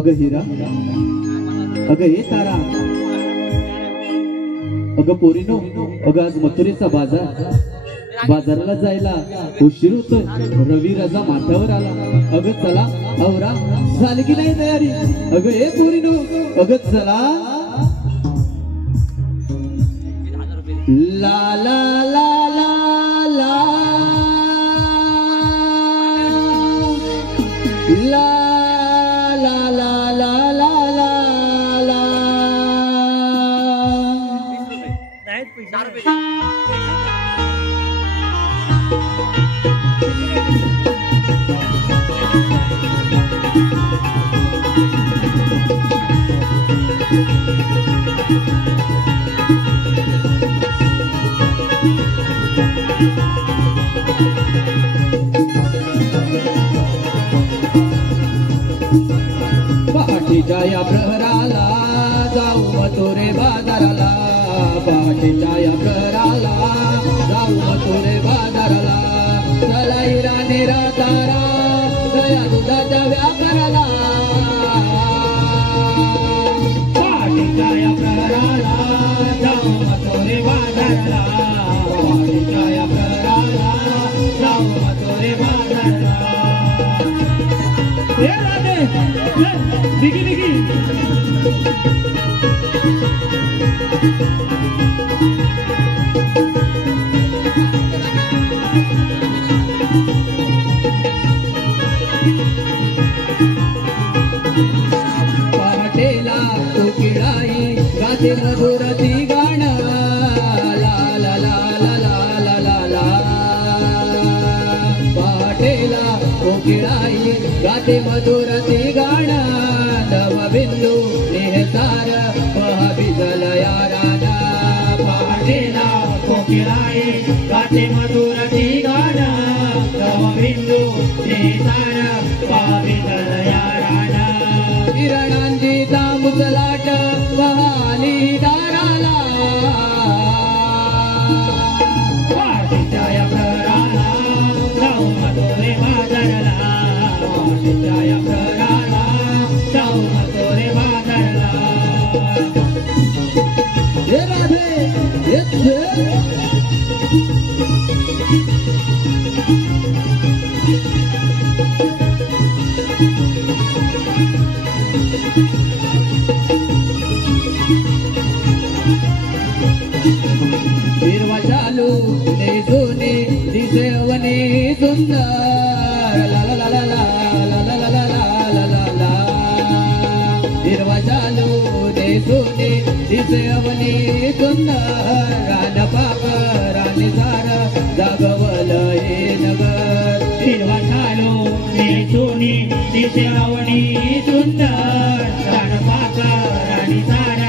अगं हिरा, अगं हे तारा, अगं पोरीनो, अगं आज मथुरेचा बाजाराला जायला उशीर होतोय. रवी राजा माथ्यावर आला. अगं चला आवरा, झाली की नाही तयारी? अगं हे पोरीनो, अगं चला. ला ला ला ला ला ला पहाटेच्या या प्रहराला जाऊ मथुरे बाजाराला. पहाटेच्या या प्रहराला जाऊ मथुरे बाजाराला. चला हिरा निरा तारा दया दुधाच्या व्यापाराला. पहाटेच्या या प्रहराला जाऊ मथुरे बाजाराला. पहाटेच्या या प्रहराला जाऊ मथुरे बाजाराला. दिगी दिगी पहाटेला कोकिळाई गाते मधुरती गाणं. ला ला ला ला ला ला ला. पहाटेला कोकिळाई गाते मधुरती गाणं. नवबिंदू नेहसार पहाबिजल याराना. पहाटेला कोकिळाई गाते मधुरती गाणं. नवबिंदू नेहसार पहाबिजल याराना. किरणांची तांबुसलाट बहाली दाराला. पहाटेच्या या प्रहराला जाऊ मथुरे बाजाराला. पहाटेच्या या प्रहराला जाऊ मथुरे बाजाराला. हे राधे हिरवा चालू सोने दिसेवने सुंदर. ला ला ला ला ला ला ला ला ला ला ला. हिरवा चालू सोने दिसेवने सुंदर. रान पाक राणी सार जागवल हे नगर. हिरवा चालू सोने दिसेवने सुंदर. रान पाक राणी सार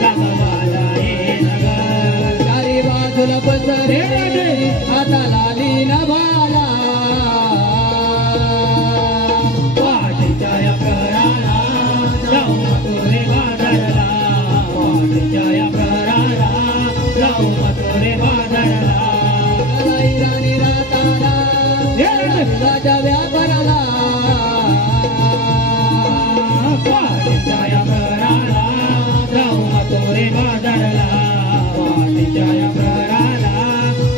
जागवल हे नगर. चारी बाजूला पसरे हाताला लीना भाला. पहाटेच्या या प्रहराला जाऊ मथुरे बाजाराला. पहाटेच्या या प्रहराला जाऊ मथुरे बाजाराला. हिरा निरा तारा दुधाच्या व्यापाराला. पहाटेच्या या प्रहराला जाऊ मथुरे बाजाराला. पहाटेच्या या प्रहराला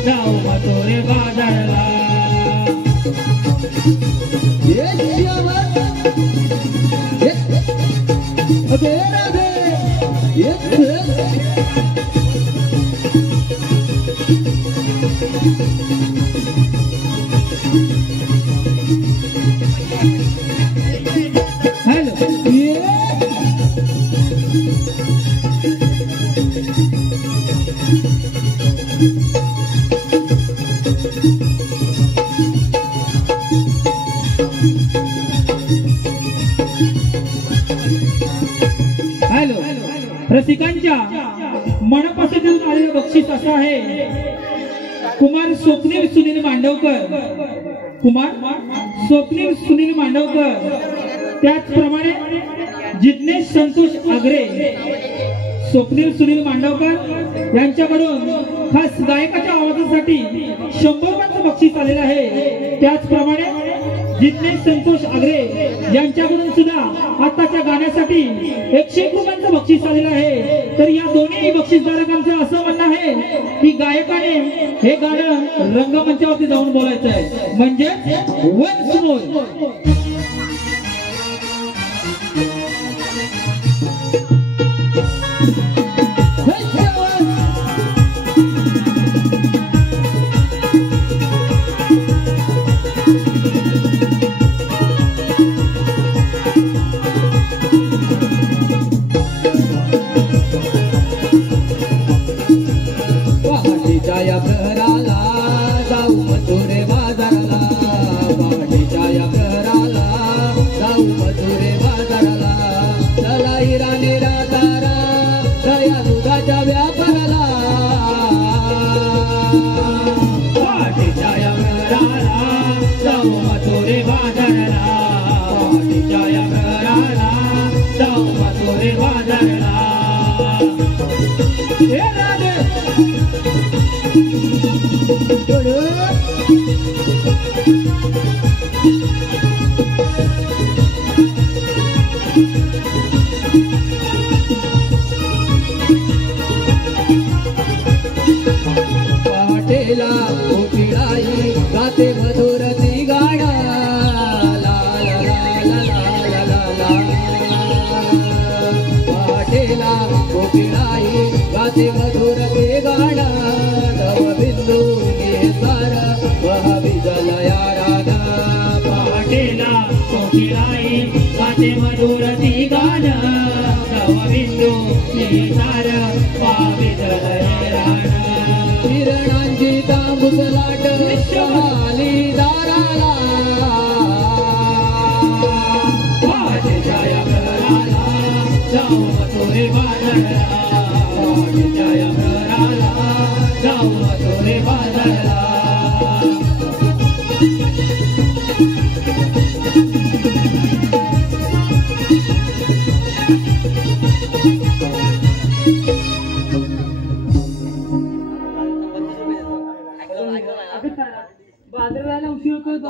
जाऊ मथुरे बाजाराला. हॅलो, रसिकांच्या मनापासून आलेलं बक्षीस असं आहे, कुमार स्वप्नील सुनील मांडवकर, कुमार स्वप्नील सुनील मांडवकर, त्याचप्रमाणे जिज्ञेश संतोष आगरे, स्वप्नील सुनील मांडवकर यांच्याकडून खास गायकाच्या आवाजासाठी 100 रुपयांचं बक्षीस आलेलं आहे। त्याचप्रमाणे जिज्ञेश संतोष आगरे यांच्याकडून सुद्धा आताच्या गाण्यासाठी 101 रुपयांचं बक्षीस आलेलं आहे। तर या दोन्ही बक्षीसधारकांचं असं म्हणणं आहे की गायकाने हे गाणं रंगमंचावरती जाऊन बोलायचं आहे, म्हणजे वन्स मोर। या प्रहराला जाऊ मथुरे बाजाराला, पहाटेच्या या प्रहराला जाऊ मथुरे बाजाराला, चला हिराने रातारा दर्या दुधाच्या व्यापाराला, पहाटेच्या या प्रहराला जाऊ मथुरे बाजाराला, पहाटेच्या या प्रहराला जाऊ मथुरे बाजाराला। पहाटेला कोकिळाई गाते मधुर ती गाणं, ला ला ला ला ला ला ला। पहाटेला कोकिळाई गाते मधुर ते गाणं, नवबिंदू निसार वहावी जलया राधा। पहाटेला कोकिळाई गाते मधुर ती गाणं, नवबिंदू निसार वहावी जलया राधा। किरणांची तांबूस लाट शहाली दाराला, पहाटेच्या या प्रहराला जाऊ मथुरे बाजाराला, पहाटेच्या या प्रहराला जाऊ मथुरे बाजाराला। बाजाराला उशीर होतो,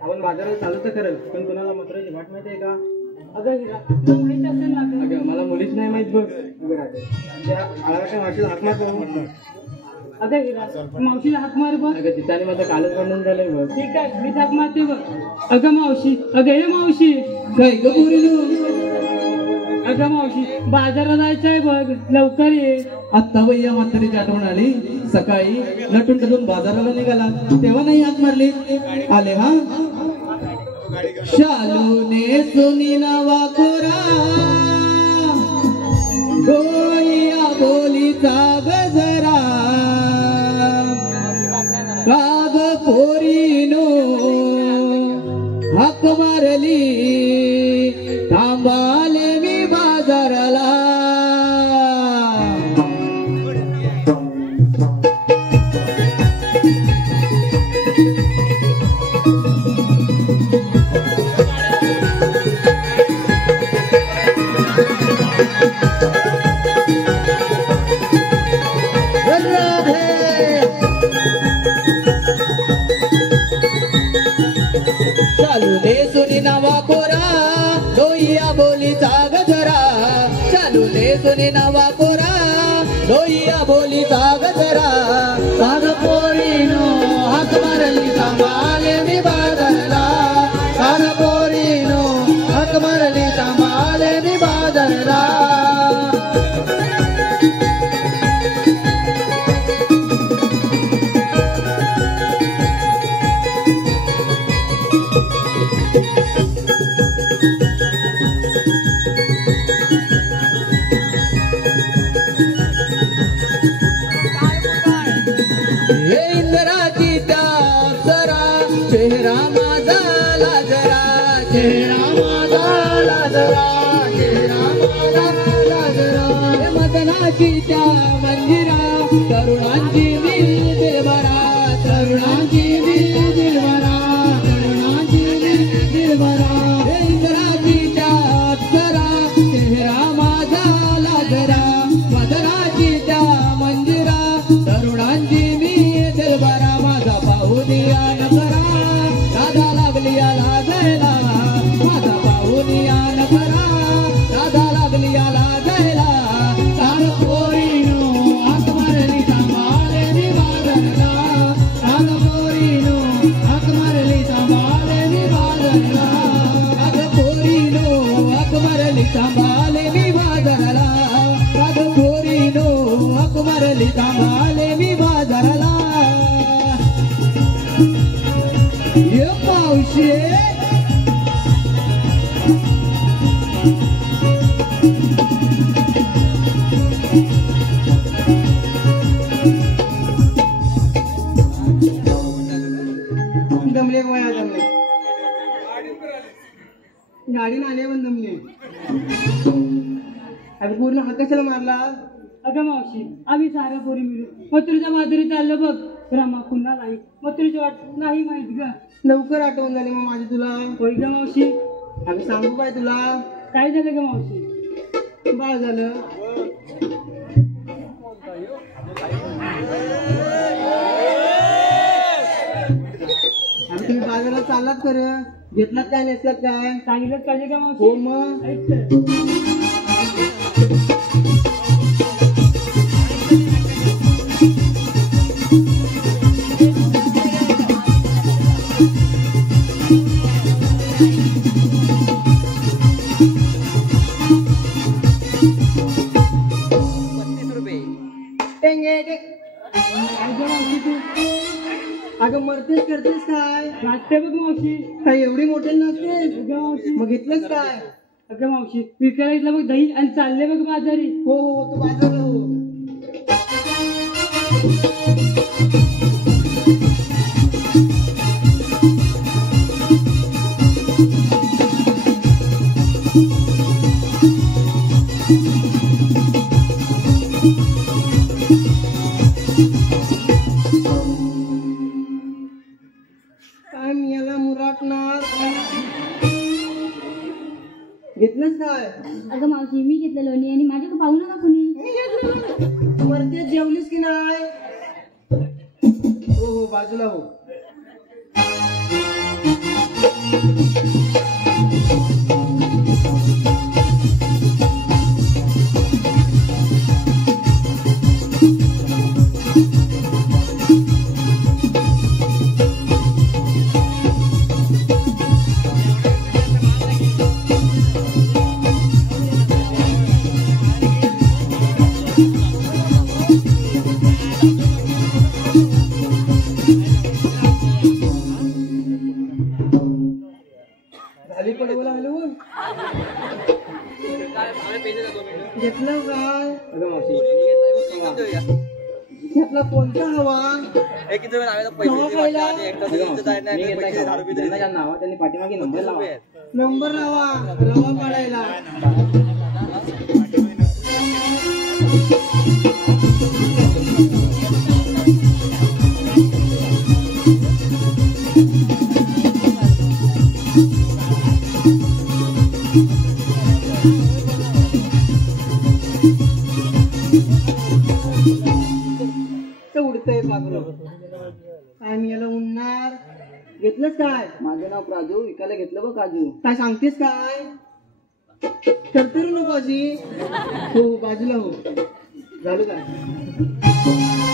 आपण बाजारात चालू तर करेल, पण कोणाला मथुरेची वाट माहिती आहे का? अगं मला मुलीच नाही माहित बघ। त्या आळाच्या मावशीला हाक मार करून, मावशीला हाक मार बघ। अगं तिथं माझं कालच बनवून झालंय बघ। ठीक आहे, मी हाक मारते बघ। अगं मावशी, अगं हे मावशी, काय ग पोरीनो? अगं मावशी बाजारात जायचंय बघ, लवकर ये। आत्ता बाई या म्हातारीची आठवण आली, सकाळी नटून टून बाजाराला निघाला तेव्हा नाही हाक मारली, आले हा। शालूने सुनीला वाकोरा, डोळ्या बोलीचा गजरा, काग पोरीनो हाक मारली, थांबाले मी बाजाराला। चालूने सुनी नावा कोरा, डोईया बोलीचा गजरा, चालूने सुनी नावा कोरा, डोईया बोलीचा गजरा, काग पोरीनो हाक मारली, थांबाले मी बाजारला, लाजरा चेहरा माझा लाजरा चेहरा माझा लाजरा मदनाची त्या मंदिरा तरुणांची दिल दिलभरा तरुणांची दिल दिलभरा तरुणांची दिल दिलभरा इंद्राची त्या अप्सरा चेहरा माझा लाजरा मदनाची त्या मंदिरा तरुणांची मी दिलभरा माझा पाहुनिया नकरा दादा लागली लागायला माझा पाहुनिया नकरा दादा लागली लागायला तार पोरीनो हात मारली सांभाळे मी बाजारला तार पोरीनो हात मारली सांभाळे मी बाजारला तार पोरीनो हात मारली सांभाळे मी बाजारला तार पोरीनो हात मारली सांभाळे मी बाजारला ये मावशी दमले का वया दमले गाडी आले पण दमले अरे पूर्ण हात कशाला मारला अगं मावशी आम्ही साऱ्या पोरी मिळू मथुरीच्या माधुरी चाललं बघ रमा पुन्हा नाही मथुरीची वाट नाही माहित ग लवकर आठवण झाली मग माझी तुला होय ग मावशी आम्ही सांगू काय तुला काय झालं ग मावशी बाळ झालं आम्ही तुम्ही बाजारात चाललात कर घेतलात काय नेसलात काय सांगितलं पाहिजे का हो मावशी मग ऐक तर. काय ग मावशी तू अगं मरतेच करतेस काय नाचते बघ मावशी काय एवढी मोठे नसते अगं मावशी मग घेतलंच काय अगं मावशी विकायला इथलं बघ दही आणि चालले बघ बाजारी हो हो तू बाजारला हो काय मी याला मुराटणार घेतलंच काय अगं मावशी मी घेतलं लोणी आणि माझ्याकडे पाहू नका कुणी वरती जेवलीस की नाही हो हो बाजूला हो झाली पडवला हलवून घेतलं काय घेतला कोणता हवा त्यांनी पाठीमागे नंबर लावा नंबर लावा रवा पाडायला उडतंय पाखरं काय मी याला उडणार घेतलंच काय माझं नाव प्राजू विकायला घेतलं बघ काजू काय सांगतेस काय तरतरू नको अशी हो बाजूला हो झालं काय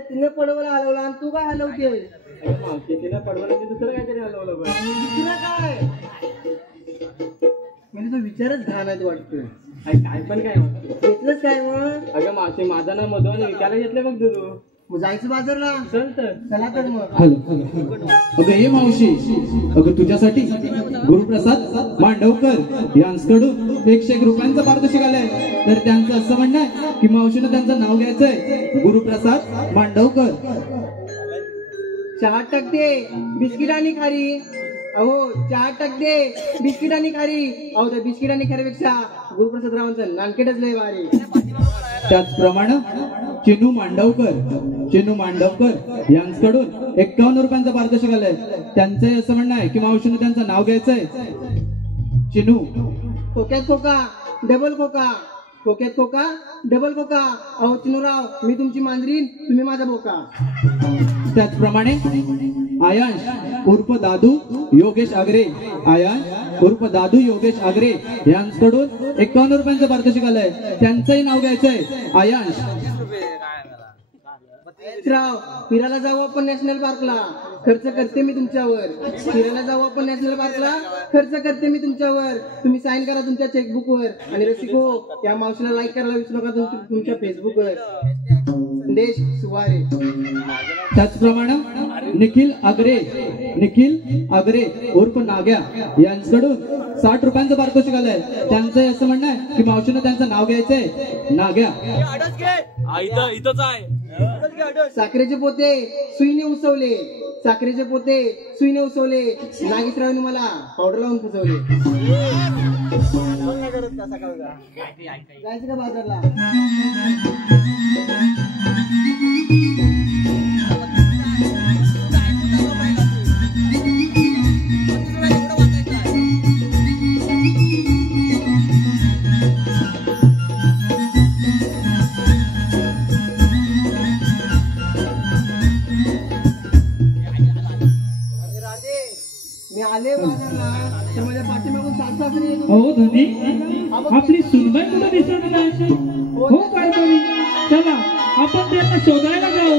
तिने पडवला हलवला आणि तू काय हलवते तिने पडवलं दुसरं काहीतरी हलवलं दुसरं काय तुझा विचारच घाण आहे वाटतोय. काय पण काय घेतलंच काय मग? अगं मावशी माझा ना मधून विकायला घेतले बघ तू. मग जायचं बाजारला. चल तर. चला तर मग. हॅलो अगं हे मावशी, अगं तुझ्यासाठी गुरुप्रसाद मांडवकर यांच्याकडून 101 रुपयांचा पारितोषिक आलंय. तर त्यांचं असं म्हणणं आहे की मावशीनं त्यांचं नाव घ्यायचंय गुरुप्रसाद मांडवकर. चहा टक दे बिस्किट आणि खारी. अहो चहा टक दे बिस्किट आणि खारी. अहो त्या बिस्किट आणि खारीपेक्षा गुरुप्रसाद रावांचं नानकेटच लय भारी. त्याचप्रमाणे चिनू मांडवकर यांच्याकडून 51 रुपयांचा पारितोषिक आलंय. त्यांचं असं म्हणणं आहे की मावशीनं त्यांचं नाव घ्यायचंय चिनू. खोक्यात खोका डबल खोका, खोक्यात खोका डबल खोका. अहो चिनूराव मी तुमची मांजरीन, तुम्ही माझा बोका. त्याचप्रमाणे आयांश उर्फ दादू योगेश आगरे, आयांश उर्फ दादू योगेश आगरे यांच्याकडून 51 रुपयांचं पारितोषिक आलंय. त्यांचंही नाव घ्यायचंय आयांश. राव फिरायला जाऊ आपण नॅशनल पार्कला, खर्च करते मी तुमच्यावर. फिरायला जाऊ आपण नॅशनल पार्कला, खर्च करते मी तुमच्यावर. तुम्ही साईन करा तुमच्या चेकबुकवर. आणि रसिको या मावशीला लाईक करायला विसरू नका तुमच्या फेसबुकवर. संदेश सुवारे. त्याचप्रमाणे निखिल आगरे उर्फ नाग्या यांच्याकडून 60 रुपयांचं पारितोषिक आलंय. त्यांचं असं म्हणणं आहे की मावशीनं त्यांचं नाव घ्यायचंय नाग्या. साखरेचे पोते सुईने उसवले, साखरेचे पोते सुईने उसवले. नागेशरावने मला पावडर लावून पुसवले. जायचं का बाजारला? मी आले बाजारला तर माझ्या पाठीमागून सासू येत होते. हो धनी, आपली सुनबाई कुठं दिसत नाही. हो काय करी, चला आपण त्यांना शोधायला जाऊ.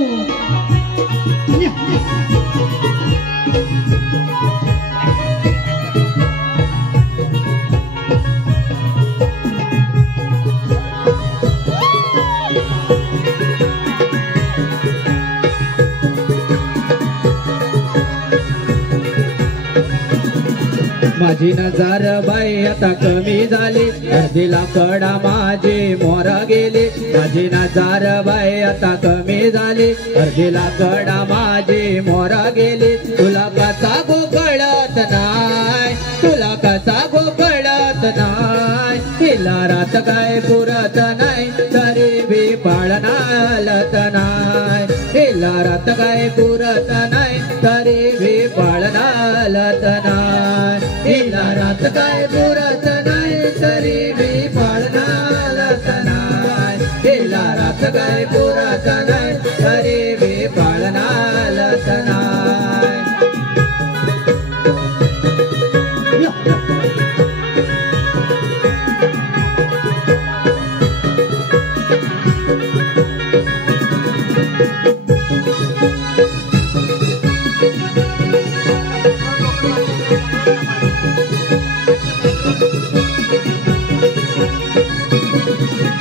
माझी नजर बाई आता कमी झाली, अर्धीला कडा माझी मोरा गेली. माझी नजर बाई आता कमी झाली, अर्धीला कडा माझी मोरा गेली. तुला कसा गो कळत नाय, तुला कसा गो कळत नाय. हिला रात काय पुरत नाही, तरी बी पाळणा हलत नाय. हिला रात काय पुरत नाही, तरी बी पाळणा हलत नाय. हिला रात काय पुरत नाही, तरी बी पाळणा हलत नाय. हिला रात काय पुरत नाही, तरी बी पाळणा हलत नाय.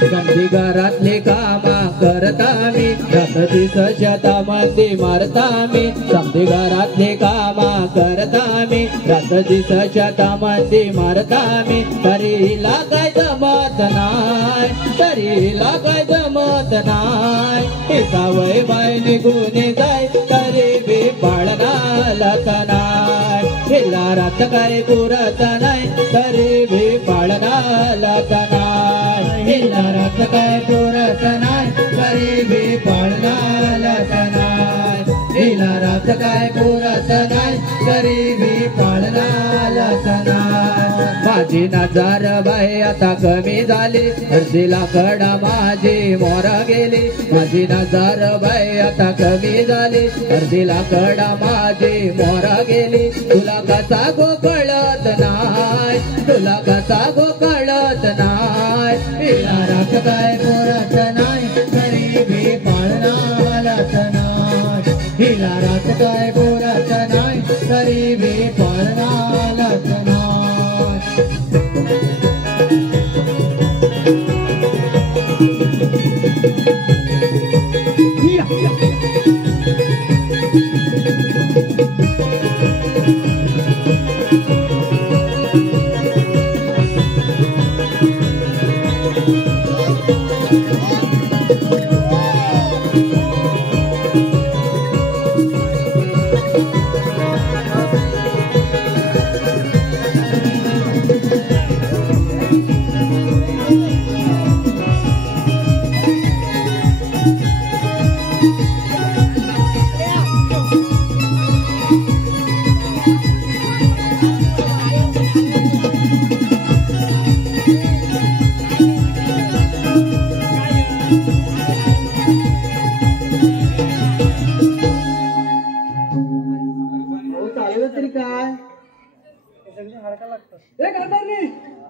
समधी घरातले कामा करता मी, रात्री शेतामध्ये मारता मी. समधी घरातले कामा करता मी, रात्री शेतामध्ये मारता मी. तरी लागाय जमत नाय, तरी लागाय जमत नाय. हे सावय बाय निघून जाय, तरी बी पाळणा हलत नाय. हिला रात काय पुरत नाही, तरी बी पाळणा हलत नाय. हिला रात काय पुरत नाही, तरी बी पाळणा हलत नाय. हिला रात काय पुरत नाही, तरी बी पाळणा हलत नाय. माझी नजर बाई आता कमी झाली, अर्धीला कडा माझी मोरा गेली. माझी नजर बाई आता कमी झाली, अर्धीला कडा माझी मोरा गेली. तुला कसा गो कळत नाय, तुला कसा गो कळत नाय. हिला रात काय पुरत नाही, तरी बी पाळणा हलत नाय. हिला रात काय पुरत नाही, तरी बी पाळणा हलत नाय.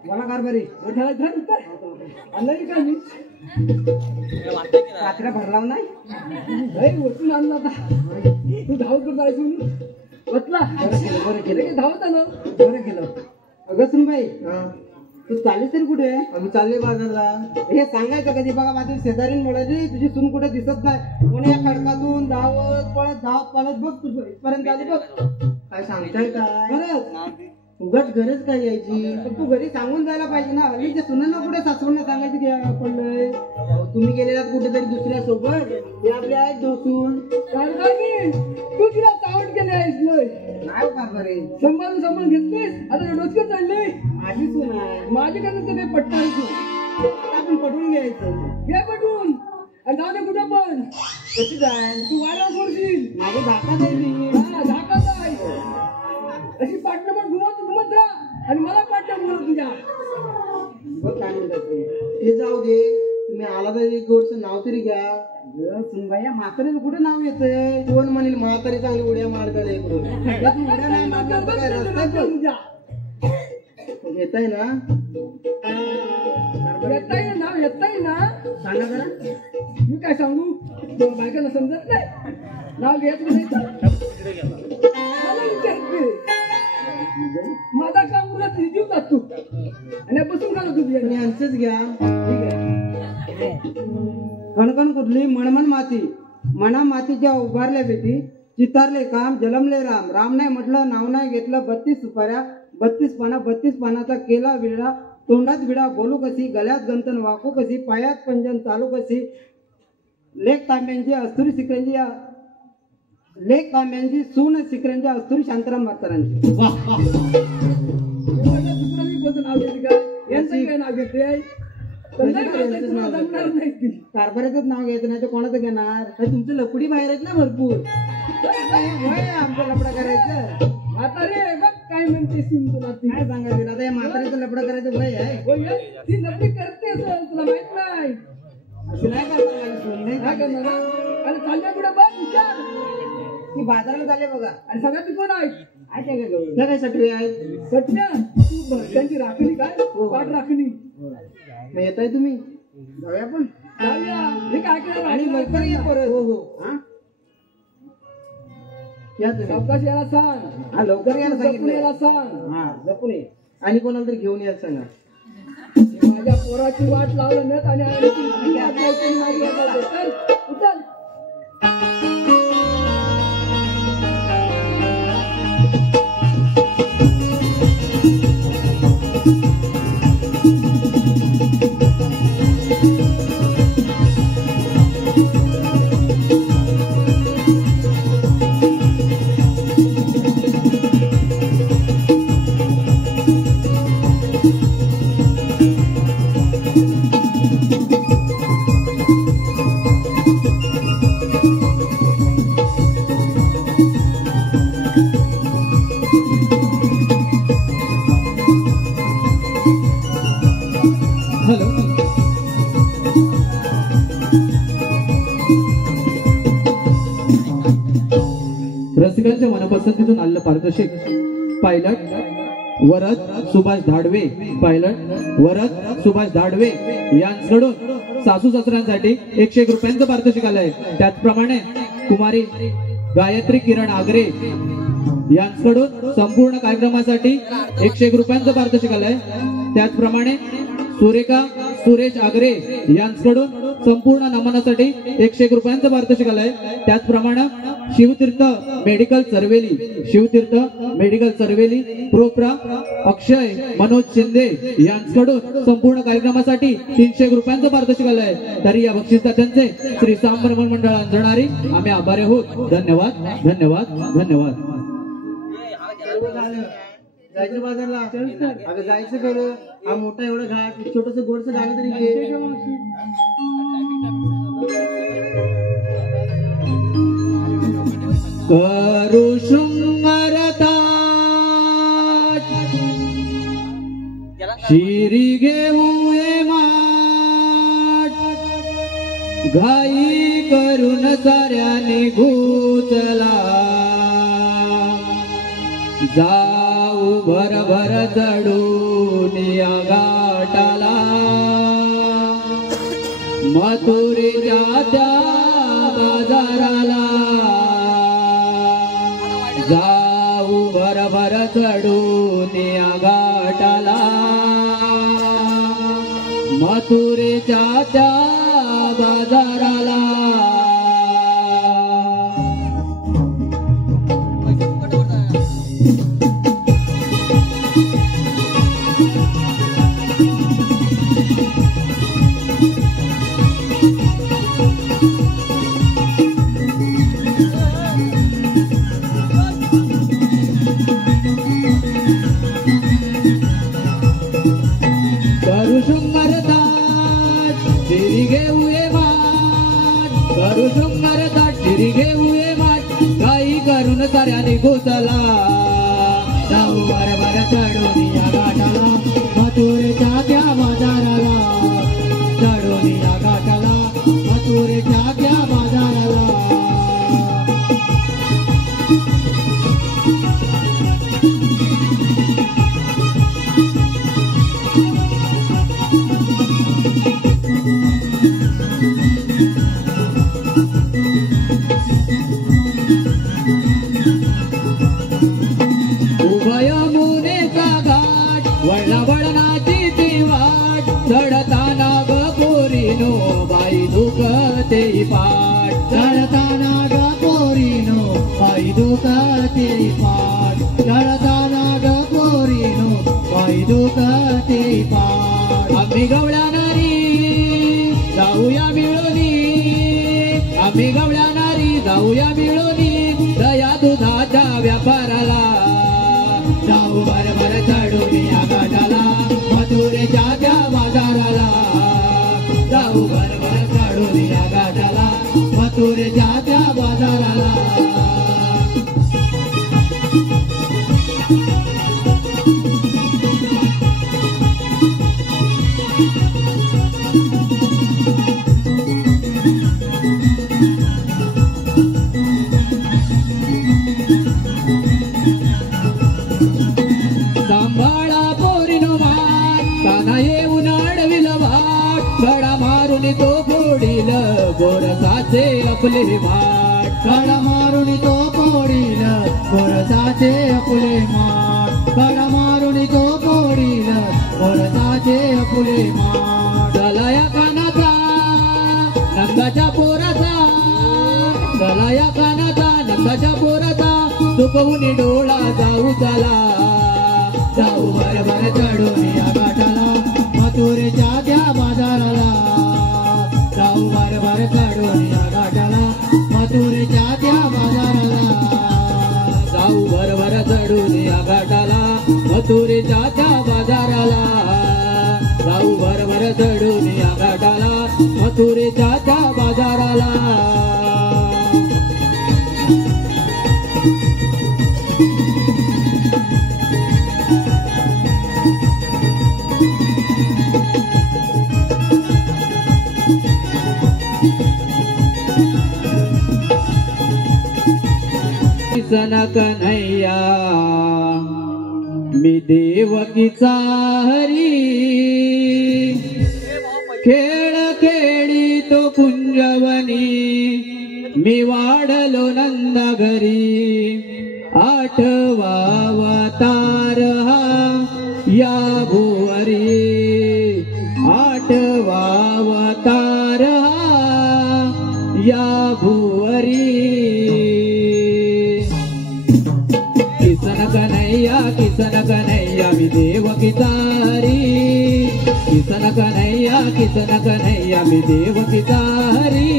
मला कारभारी आणलं का मी रात्र्या भरला नाही वरतून आणला आता तू धाव करत आहे म्हणून बसला बरं केलं धावत ना बरं केलं. अगं सुनबाई तू चाललीस तरी कुठे? आम्ही चालले बाजारला. हे सांगायचं कधी बघा माझी शेजारीन म्हणाली तुझी सून कुठे दिसत नाही कोणी या खडकातून धावत पळत बघ तुझं इथपर्यंत आली बघ. काय सांगताय काय बरं उगाच गरज काय यायची पण तू घरी सांगून जायला पाहिजे ना. हल्लीच्या सुनांना कुठे सासवणं सांगायची घ्या पडलंय. तुम्ही गेलेला कुठेतरी दुसऱ्या सोबत ते आपले आहेत दोसून तू तिला चावट केले आहेस नाही का बरे सांभाळून घेतलीस आता डोसकं चालले माझी सून आहे माझी कसं ते पट्टा आपण पटवून घ्यायचं घे पटवून आणि जाऊ दे कुठं पण कशी जाय तू वाऱ्या सोडशील माझी धाका जाईल धाका जाय अशी पाटणं पण घुमत राहा आणि मला पाटणं घुमत तुझ्या बघ काय म्हणतात ते जाऊ दे. तुम्ही आला तर एक गोडचं नाव तरी घ्या. सुनबाई म्हातारीला कुठे नाव येतंय? कोण म्हणेल म्हातारी चांगली उड्या मारतात इकडून उड्या नाही मारतात काय रस्त्यात येताय ना येताय ना सांगा जरा. मी काय सांगू दोन बायकांना समजत नाही नाव घ्यायचं नाही माझा काम तुला जीव जातो आणि बसून का तुम्ही यांचंच घ्या. कणकण कुठली मणमण माती मणा मातीच्या उभारल्या बेटी चितारले काम जलमले राम नाही म्हटलं नाव नाही घेतलं 32 सुपाऱ्या 32 पानाचा केला विडा तोंडात विडा बोलू कशी गळ्यात गंतन वाकू कशी पायात पंजन चालू कशी लेख तांब्यांची अस्तुरी शिकऱ्यांची लेख तांब्यांची सून शिकऱ्यांची अस्तुरी शांताराम म्हातारांची. नाव घेते का यांचं काय नाव घेते कारभाराचंच नाव घ्यायचं नाही तर कोणाचं घेणार तुमचं लपडी बाहेर आहेत ना भरपूर आमचं लपडा करायचं. म्हातारे बघ काय म्हणते तुला काय सांगायचं आता या म्हातारीचं लपडा करायचं वय आहे ती लपडी करते तुला माहित नाही असं नाही करणार आणि चालल्या पुढे बघ विचार ती बाजाराला चालले बघा आणि सगळ्यात कोण आहे काय सटवे आहेत सटव्या त्यांची राखणी काय पाठ राखणी मग येत आहे तुम्ही जाऊया पण जाऊया काय आणि लवकर ये परत. हो या तुम्ही याला सांग हा लवकर यायला सांगितलं याला सांग हा जपून ये आणि कोणाला तरी घेऊन यायला सांगा. माझ्या पोराची वाट लावलं नाही आणि उचल रसिकांच्या मनपसंतीतून आलेलं पारितोषिक पायलट वरद सुभाष धाडवे पायलट वरद सुभाष धाडवे यांच्याकडून सासू सासऱ्यांसाठी 101 रुपयांचं पारितोषिक आलंय. त्याचप्रमाणे कुमारी गायत्री किरण आगरे यांच्याकडून संपूर्ण कार्यक्रमासाठी 101 रुपयांचं पारितोषिक आलंय. त्याचप्रमाणे सुरेखा सुरेश आगरे यांच्याकडून संपूर्ण नमनासाठी 101 रुपयांचं पारितोषिक आलंय. त्याचप्रमाणे शिवतीर्थ मेडिकल चरवेली प्रोप्रा अक्षय मनोज शिंदे यांच्याकडून संपूर्ण कार्यक्रमासाठी 301 रुपयांचं पारितोषिक आलंय. तरी या बक्षिसदात्यांचे श्री सांबरमन मंडळ अंजणारी आम्ही आभारी आहोत. धन्यवाद धन्यवाद धन्यवाद. जायचं बाजारला अगं जायचं खरं हा मोठा एवढा घाट छोटस गोडस झालं तरी घे. करू शृंगारता शिरी घेऊ माठ घाई करून साऱ्याने घुचला जाऊ भर चढून या घाटाला मथुरेच्या त्या बाजाराला जाऊ भरभर चढून या घाटाला मथुरेच्या त्या बाजाराला करू शृंगारदाट चिरी घेऊये माठ करू शृंगारदाट चिरी घेऊये माठ काही करून साऱ्याने घुसला जाऊ बरबर चढून या घाटाला मथुरेच्या त्या बाजाराला चढून या घाटाला मथुरेच्या त्या बाजाराला उभय मुनेचा घाट वळला वळणाची ती वाट चढताना ग पोरीनो बाई दुखते पाठ चढताना ग पोरीनो बाई दुखते पाठ चढताना ग पोरीनो बाई दुखते पाठ आम्ही गवळ्या नारी जाऊया मिळूनी आम्ही गवळ्या नारी जाऊया मिळूनी दया दुधाच्या व्यापाराला जाऊ बरबर चढून या घाटाला मथुरेच्या त्या बाजाराला जाऊ बरबर चढून या घाटाला मथुरेच्या त्या बाजाराला सांभाळा पोरीनो वाट काना येऊन अडविल वाट गडा मारून तो फोडील गोरसाचे आपले माठ गडा मारून तो फोडील गोरसाचे आपले माठ गडा मारून तो फोडील गोरसाचे आपले माठ गलाया कानाचा नंदाच्या पोराचा गलाया कानाचा नंदाच्या पोराचा चुकवून डोळा जाऊ चला जाऊ बरबर चढून या घाटाला मथुरेच्या त्या बाजाराला जाऊ बरबर चढून या घाटाला मथुरेच्या त्या बाजाराला जाऊ बरबर चढून या घाटाला मथुरेच्या त्या बाजाराला जाऊ बरबर चढून या घाटाला मथुरेच्या त्या बाजाराला किसन कन्हैया मी देवकीचा हरी खेळ खेळी तो कुंजवनी मी वाढलो नंद घरी आठवा अवतार हा या भुवरी आठवा अवतार हा या भुवरी किसन कन्हैया मी देवकीचा हरी किसन कन्हैया मी देवकीचा हरी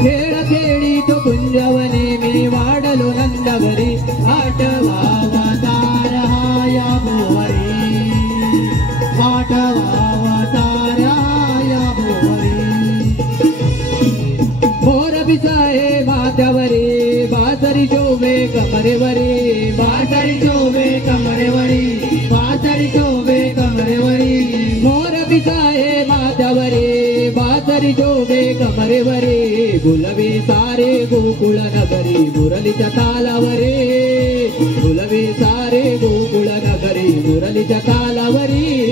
खेळ खेळी तो कुंजवने मी वाढलो नंद घरी आठवा अवतार हा या भुवरी आठवा अवतार हा या भुवरी मोर बिसाए माथ्यावरी बासरी शोभे कमरेवरी बासरी शोभे कमरेवरी बासरी शोभे कमरेवरी मोर बिसाए माथ्यावरी बासरी शोभे कमरेवरी गुलवी सारे गोकुळ नगरी मुरलीच्या तालावरी गुलवी सारे गोकुळ नगरी मुरलीच्या तालावरी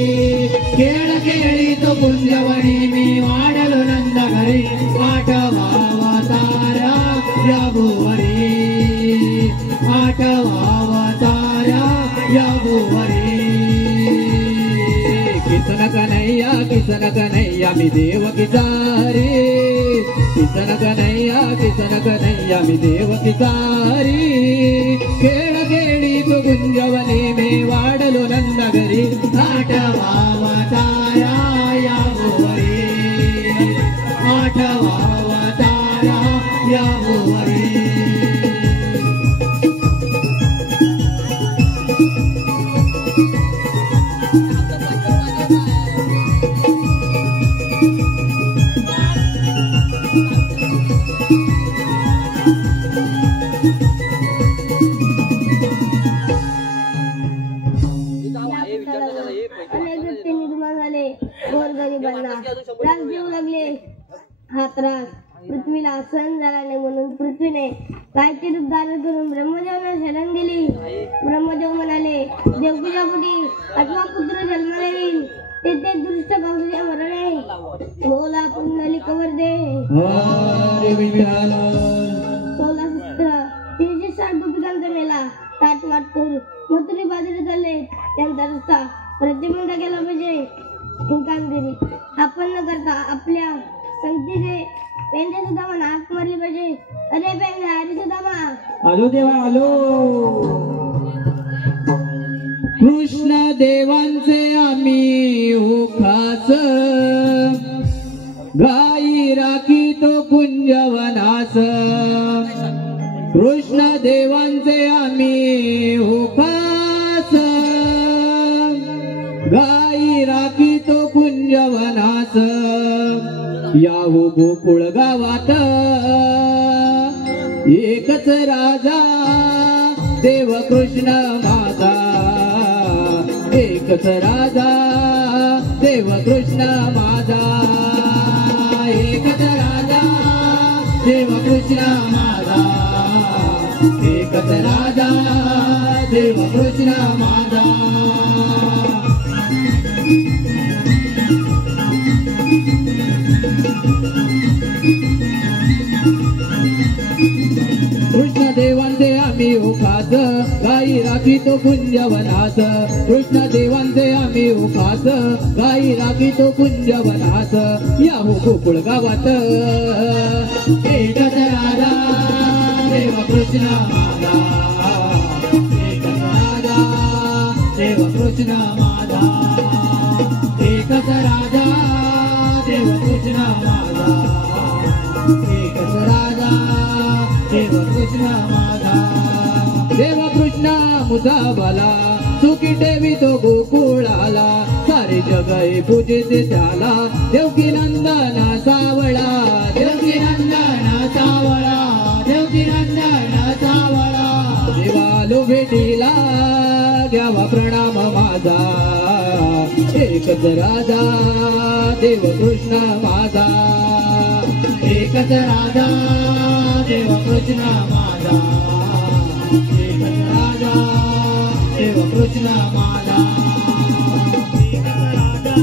किसन कन्हैया मी देवकीचा रे किसन कन्हैया मी देवकीचा रे खेळ खेळी तो गुंजवने मे वाढलो नंदगरी आठवावा तारा या भुवरी आठवावा तारा या भुवरी अनेक व्यक्ती निर्माण झाले गोरगरिबांना त्रास देऊ लागले. हा त्रास पृथ्वीला सहन झाला नाही म्हणून पृथ्वीने कायचे रूप धारण करून ब्रह्मदेवाला शरण गेली. ब्रह्मदेव म्हणाले देवकीच्या पोटी आठवा पुत्र जन्माला येईल तेथे दुष्ट कौशल्य मरण आहे. बोला पुंडली कवर दे हरे विठ्ठल 16 सत्र 360 गोपिकांचा मेला ताट वाट करून मथुरी बाजारात चालले. त्यांचा रस्ता प्रतिबंध केला पाहिजे. इंकांदिरी आपण न करता आपल्या संगतीचे पेंडे सुद्धा म्हणा हाक मारली पाहिजे. अरे पेंडे हरी सुद्धा मा आलो देवा आलो. कृष्ण देवांचे आम्ही उखास गाई राखी तो कुंजवनास. कृष्ण देवांचे आम्ही उखास गाई राखी तो कुंजवनास. याहू गोकुळ गावात एकच राजा देव कृष्ण माझा एकच राजा देव कृष्ण माझा एकच राजा देव कृष्ण माझा एकच राजा देव कृष्ण माझा. कृष्ण देवांचे आम्ही उखास गाई राखी तो कुंजवनास. कृष्ण देवांचे आम्ही उखास गाई राखी तो कुंजवनास. याहू गोकुळ गावात एकच राजा देव कृष्ण माझा एकच राजा देव कृष्ण माझा एकच राजा देव कृष्ण माझा एकच राजा देव कृष्ण माझा. देव कृष्ण मुझा बाला सुखी ठेवी तो गोकुळाला. सारे जग पूजित त्याला देवकी नंदन सावळा देवकी नंदन सावळा देवकी नंदन सावळा. देवालो भेटीला घ्यावा प्रणाम माझा एकच राजा देव कृष्ण माझा एकच राजा देव कृष्ण माझा एकच राजा देव कृष्ण माझा एकच राजा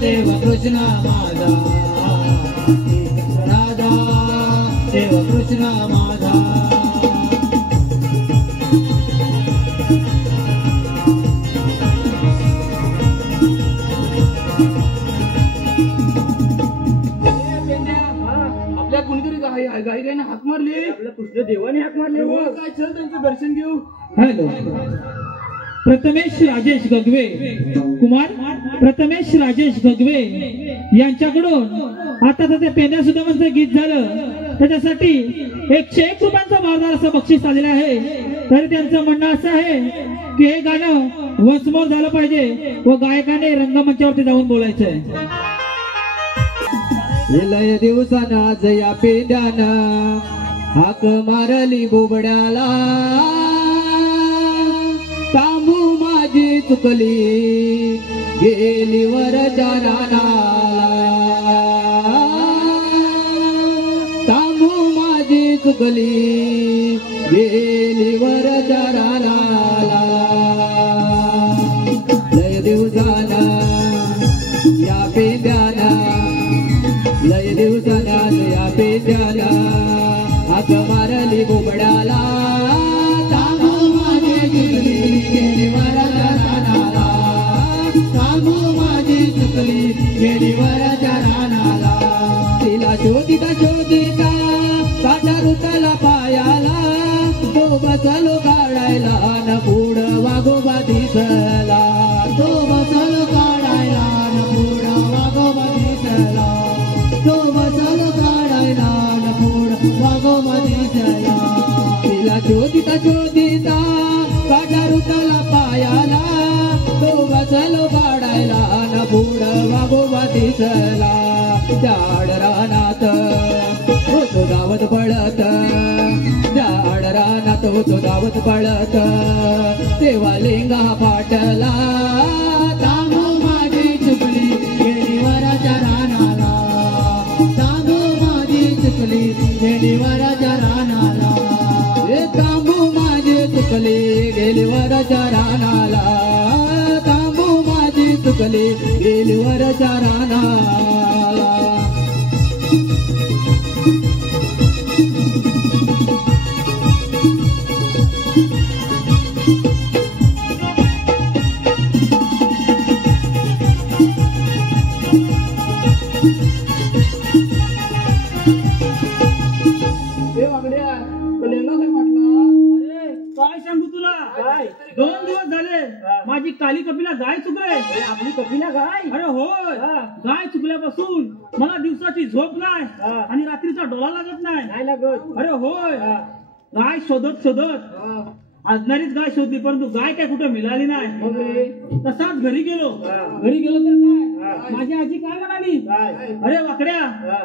देव कृष्ण माझा एकच राजा देव कृष्ण माझा. आपल्या कुणीतरी गायकाने हाक मारली. आपल्या कृष्ण देवाने हाक मारली. काय चल त्यांचं दर्शन घेऊ. हॅलो प्रथमेश राजेश गगवे कुमार प्रथमेश राजेश गगवे यांच्याकडून आता तर ते पेन्या सुदामांचं गीत झालं त्याच्यासाठी 101 रुपयांचा बाजार असं बक्षीस आलेलं आहे. तरी त्यांचं म्हणणं असं आहे की हे गाणं वंसमोर झालं पाहिजे व गायकाने रंगमंचावरती जाऊन बोलायचंय. लय दिवसानं आज या पेंड्यानं हाक मारली बोबड्याला. तांबू माझी चुकली गेली वरच्या रानाला. तांबू माझी चुकली गेली वरच्या रानाला. लय दिवसानं या पेंड्यानं लय दिवसानं या पेंड्यानं हाक मारली बोबड्याला. तांबू माझी चुकली गेली वरच्या रानाला. तांबू माझी चुकली गेली वराच्या रानाला तिला शोधिता शोधिता काटा रुतला पायाला तो बसलो काढायला न पुढं वाघोबा दिसला तो बसलो काढायला न पुढं वाघोबा दिसला तो बसलो काढायला न पुढं वाघोबा दिसला तिला शोधिता शोधिता काटा रुतला पायाला तो बसलो काढायला न पुढं वाघोबा दिसला झाड रानात होतो गावत पळत झाड रानात होतो गावत पळत तेव्हा लिंगा फाटला तांबू माझी चुकली गेली वराच्या रानाला तांबू माझी चुकली गेली वराच्या रानाला हे तांबू माझी चुकली गेली वराच्या रानाला तांबू माझी चुकली गेली वराच्या रानाला काय सांगू तुला काय 2 दिवस झाले माझी काली कपिला गाय चुकले आपली कपिला गाय अरे होय गाय चुकल्यापासून मला दिवसाची झोप नाही आणि रात्रीचा डोळा लागत नाही लागत अरे होय गाय शोधत शोधत आजनारीच गाय शोधली परंतु गाय काय कुठे मिळाली नाही तसाच घरी गेलो तर काय माझी आजी काय म्हणाली अरे वाकड्या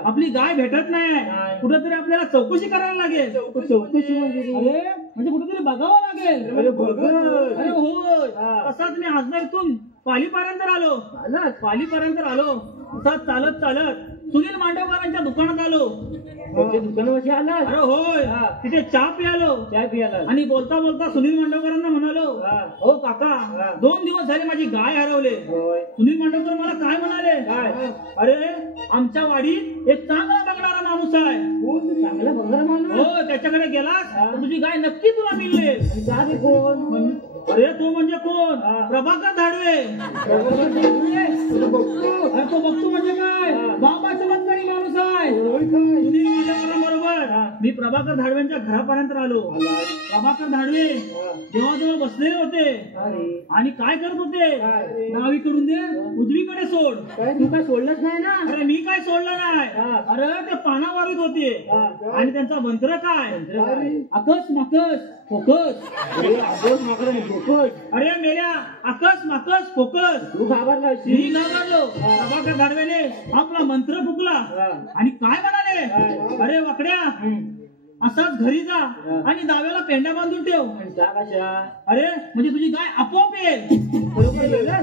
आपली गाय भेटत नाही कुठेतरी आपल्याला चौकशी करायला लागेल चौकशी म्हणजे कुठेतरी बघावं लागेल अरे होय तसाच मी आजनारीतून पालीपर्यंत आलो तसाच चालत चालत सुनील मांडवकरांच्या दुकानात आलो दुकानापाशी आला अरे होय तिथे चहा पियालो आणि बोलता बोलता सुनील मांडवकरांना म्हणालो हो काका 2 दिवस झाले माझी गाय हरवले सुनील मांडवकर मला काय म्हणाले अरे आमच्या वाडीत एक चांगला बघणारा माणूस आहे चांगला बघणारा माणूस हो त्याच्याकडे गेलास तर तुझी गाय नक्की तुला मिळेल कोण अरे तो म्हणजे कोण प्रभाकर धाडवे अरे तो बघतो म्हणजे काय बाबाचा बंधनी माणूस आहे सुनील मांडवकरांबरोबर मी प्रभाकर धाडवेंच्या घरापर्यंत आलो प्रभाकर धाडवे देवाजवळ बसलेले होते आणि काय करत होते डावीकडून दे उजवीकडे सोड तू काय सोडलंच नाही ना अरे मी काय सोडलं नाही अरे ते पाना वारीत होते आणि त्यांचा मंत्र काय आकस माकस फोकस अरे मेल्या आकस माकस फोकस तू घाबरला मी घाबरलो प्रभाकर धाडवेने आपला मंत्र फुकला आणि काय म्हणाले अरे वाकड्या असाच घरी जा आणि दाव्याला पेंडा बांधून ठेव अरे म्हणजे तुझी गाय आपोआप येईल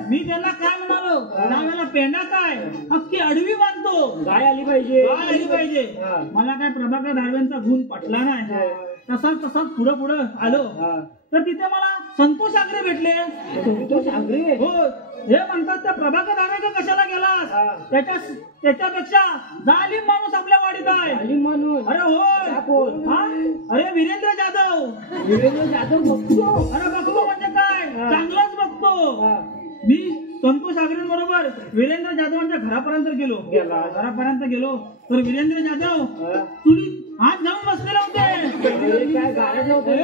मी त्यांना काय म्हणालो दाव्याला पेंडा काय अख्खी अडवी बांधतो गाय आली पाहिजे मला काय प्रभाकर धाडवेंचा गुण पटला नाही तसाच पुढं आलो तर तिथे मला संतोष आग्रे भेटले हो हे म्हणतात त्या प्रभाकर धाडवे कशाला गेलास त्याच्यापेक्षा जालिम माणूस आपल्या वाडीत आहे अरे होय अरे वीरेंद्र जाधव बघतो अरे बघतो म्हणजे काय चांगलंच बघतो मी संतोष आग्रेंबरोबर वीरेंद्र जाधवांच्या घरापर्यंत गेलो तर वीरेंद्र जाधव चुलीत हात घालून बसलेले होते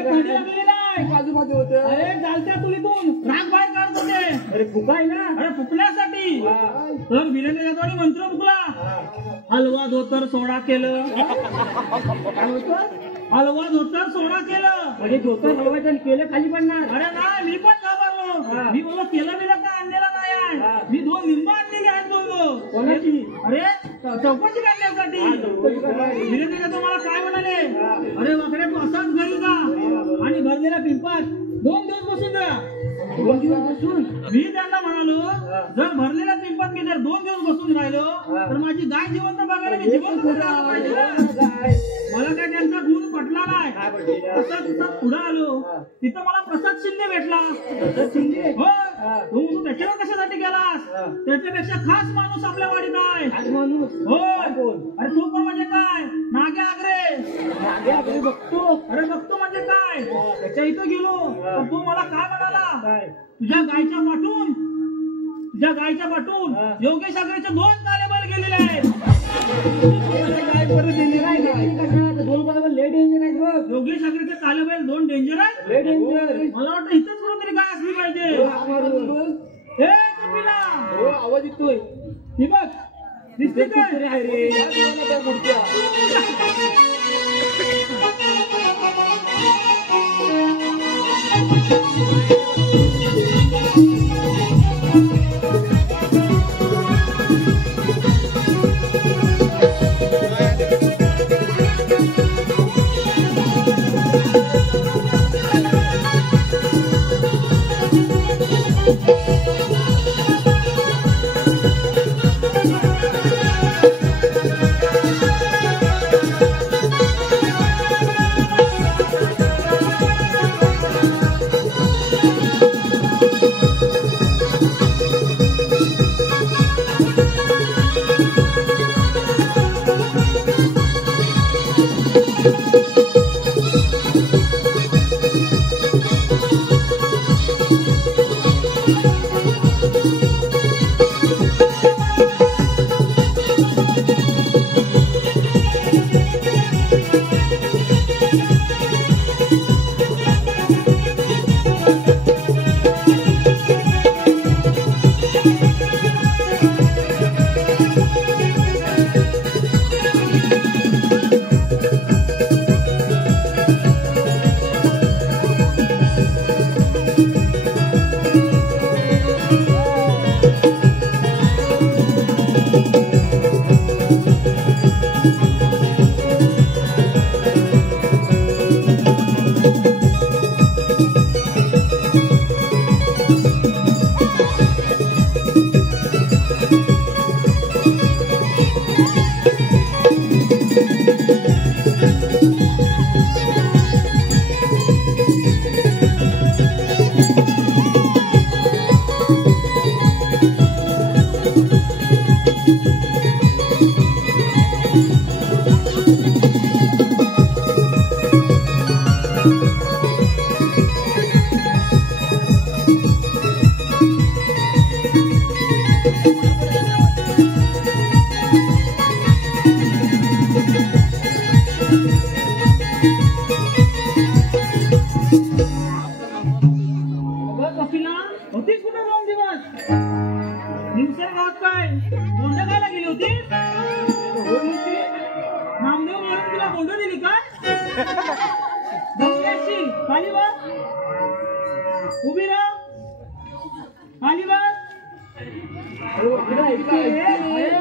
थंडी लागलेली नाही अरे चालत्या चुलीतून राग बाहेर काढत होते अरे फुकाय ना अरे फुकण्यासाठी तर वीरेंद्र जाधवांनी मंत्र फुकला हलवा धोतर सोडा केलं हलवा धोतर सोडा केलं म्हणजे धोतर हलवायचं केलं खाली पडणार अरे नाही मी पण घाबरलो मी बोललो केलं काय आणलेलं नाही मी 2 लिंब आणलेली आहेत बोललो कोणाची अरे चौकशी करण्यासाठी वीरेंद्र जाधव मला काय म्हणाले अरे वाकड्या तू असाच घरी जा आणि भरलेल्या पिंपात 2 दिवस बसून जा 2 दिवस बसून मी त्यांना म्हणालो जर भरलेल्या पिंपात मी जर 2 दिवस बसून राहिलो तर माझी गाय जिवंत बघायला मी जिवंत मला काय त्यांचा गुण पटला नाही तसंच पुढे आलो तिथं मला प्रसाद शिंदे भेटला हो तू त्याच्यावर कशासाठी गेलास त्याच्यापेक्षा खास माणूस आपल्या वाडीत आहे हो अरे तू पण म्हणजे काय नागे आग्रे बघतो अरे बघतो म्हणजे काय त्याच्या इथं गेलो तर तू मला काय म्हणाला तुझ्या गायच्या पाठून तुझ्या गायच्या पाठून योगेश आगरेचे 2 काले बैल गेलेले आहेत. दोन बरोबर लेट इंजिन आहेत बघ. योगेश आगरेचे काले बैल 2 डेंजर आहेत. लेट इंजिन मला वाटतं इथंच कुठेतरी काय असली पाहिजे. हे कपिला, आवाज येतोय. ही बघ दिसते काय आहे रे त्या पुढच्या. कपिला होतीस कुठे 2 दिवस? दिवसा गावात काय मोंढ खायला गेली होती? नामदेव मारून तुला मोंढ दिली काय? धमक्याची खाली बस, उभी राहा, खाली बस.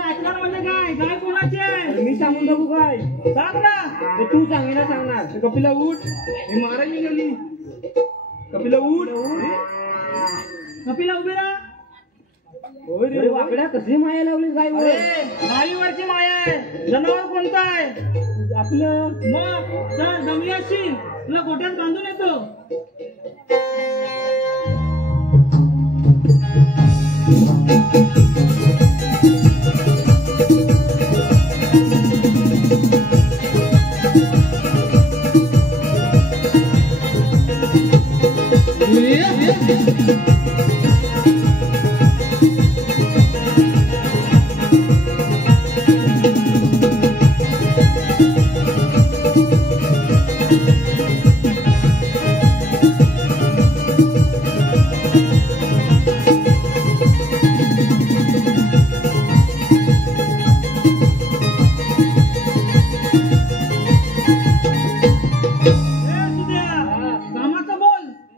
ऐकणार म्हणजे काय? काय कोणाचे? मी सांगून बघू काय? सांग ना. तू सांगितलं सांगणार. कपिला उठ, मी मारायला गेली. कपिला उठ. कपिला उभी राहा. अरे वाकड्या कसली माया लावली गायवर. गाईवरची माया आहे. जनावर कोणतं आहे? आपलं मग चल जमली असशील, तुला गोट्यात बांधून येतो.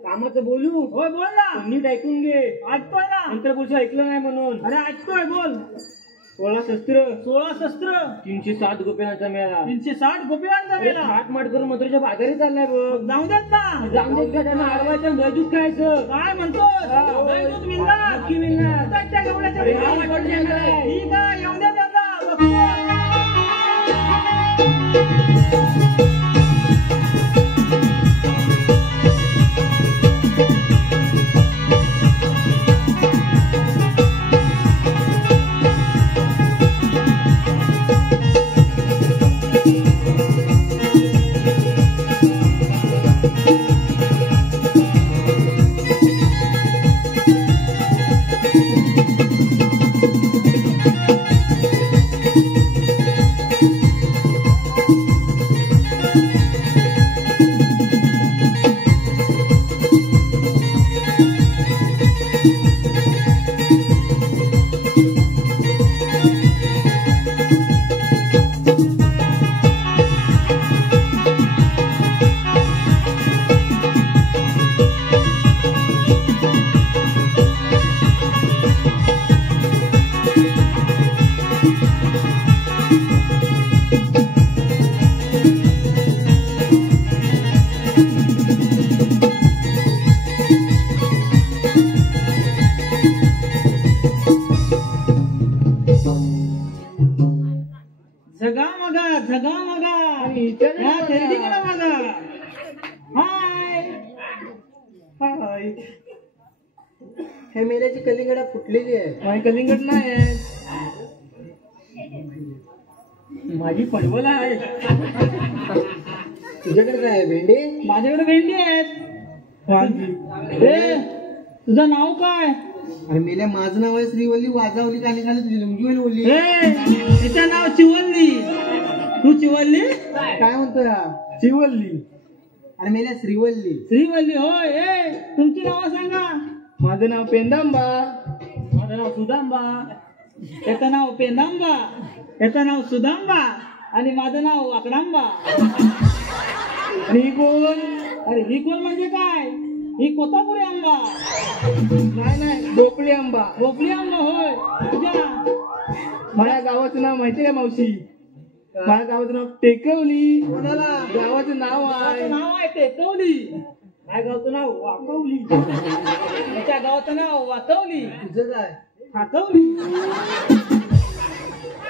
कामाचं बोलू. होय बोल ना. नीट ऐकून घे. ऐकतोय ना. नंतर पुढचं ऐकलं नाही म्हणून. अरे ऐकतोय बोल. 16 शस्त्र, 16 शस्त्र, 307 गोप्यांचा मेळा, 360 गोपीवांचा मेळा. हात माट करून मथुरेच्या बाजारी चाललाय बघ. जाऊ देत ना. जाऊन देत का त्यांना अडवायचं दैदूत खायचं. काय म्हणतो? दूध मिळणार. नक्की मिळणार. त्या गवळ्याच्या अरे, घरी. हा वाटलं त्यांना. ठीक आहे येऊ दे त्यांना. बघतो. जगा मगा या खरेदीकडे बघा. हाय हाय. हे मेल्याची कलिंगडा फुटलेली आहे. माझी कलिंगड नाही आहे, माझी पडवल आहे. तुझ्याकडे काय आहे, भेंडी? माझ्याकडे भेंडी आहेत. ए, तुझं नाव काय? अरे मेल्या, माझं नाव आहे श्रीवल्ली. वाजावली काली खाली तुझी लुंगी ओली. तिचं नाव चिवल्ली. तू चिवल्ली काय म्हणतोय हा? चिवल्ली. अरे मेल्या, श्रीवल्ली. श्रीवल्ली होय. ए, तुमची नावं सांगा. माझं नाव पेंदांबा. माझं नाव सुदांबा. याचं नाव पेंदांबा. याचं नाव सुदांबा. आणि माझं नाव वाकडांबा. आणि ही कोण? अरे ही कोण म्हणजे काय? ही कोतापुरी आंबा. नाही, भोपळी आंबा. भोपळी आंबा होय. तुझ्या माझ्या गावाचं नाव माहितीये का मावशी? माझ्या गावाचं नाव टेकवली. कोणाला? गावाचं नाव आहे. नाव आहे टेकवली. काय गावचं नाव? वाकवली. त्याच्या गावाचं नाव वाकवली. तुझं काय? हाकवली.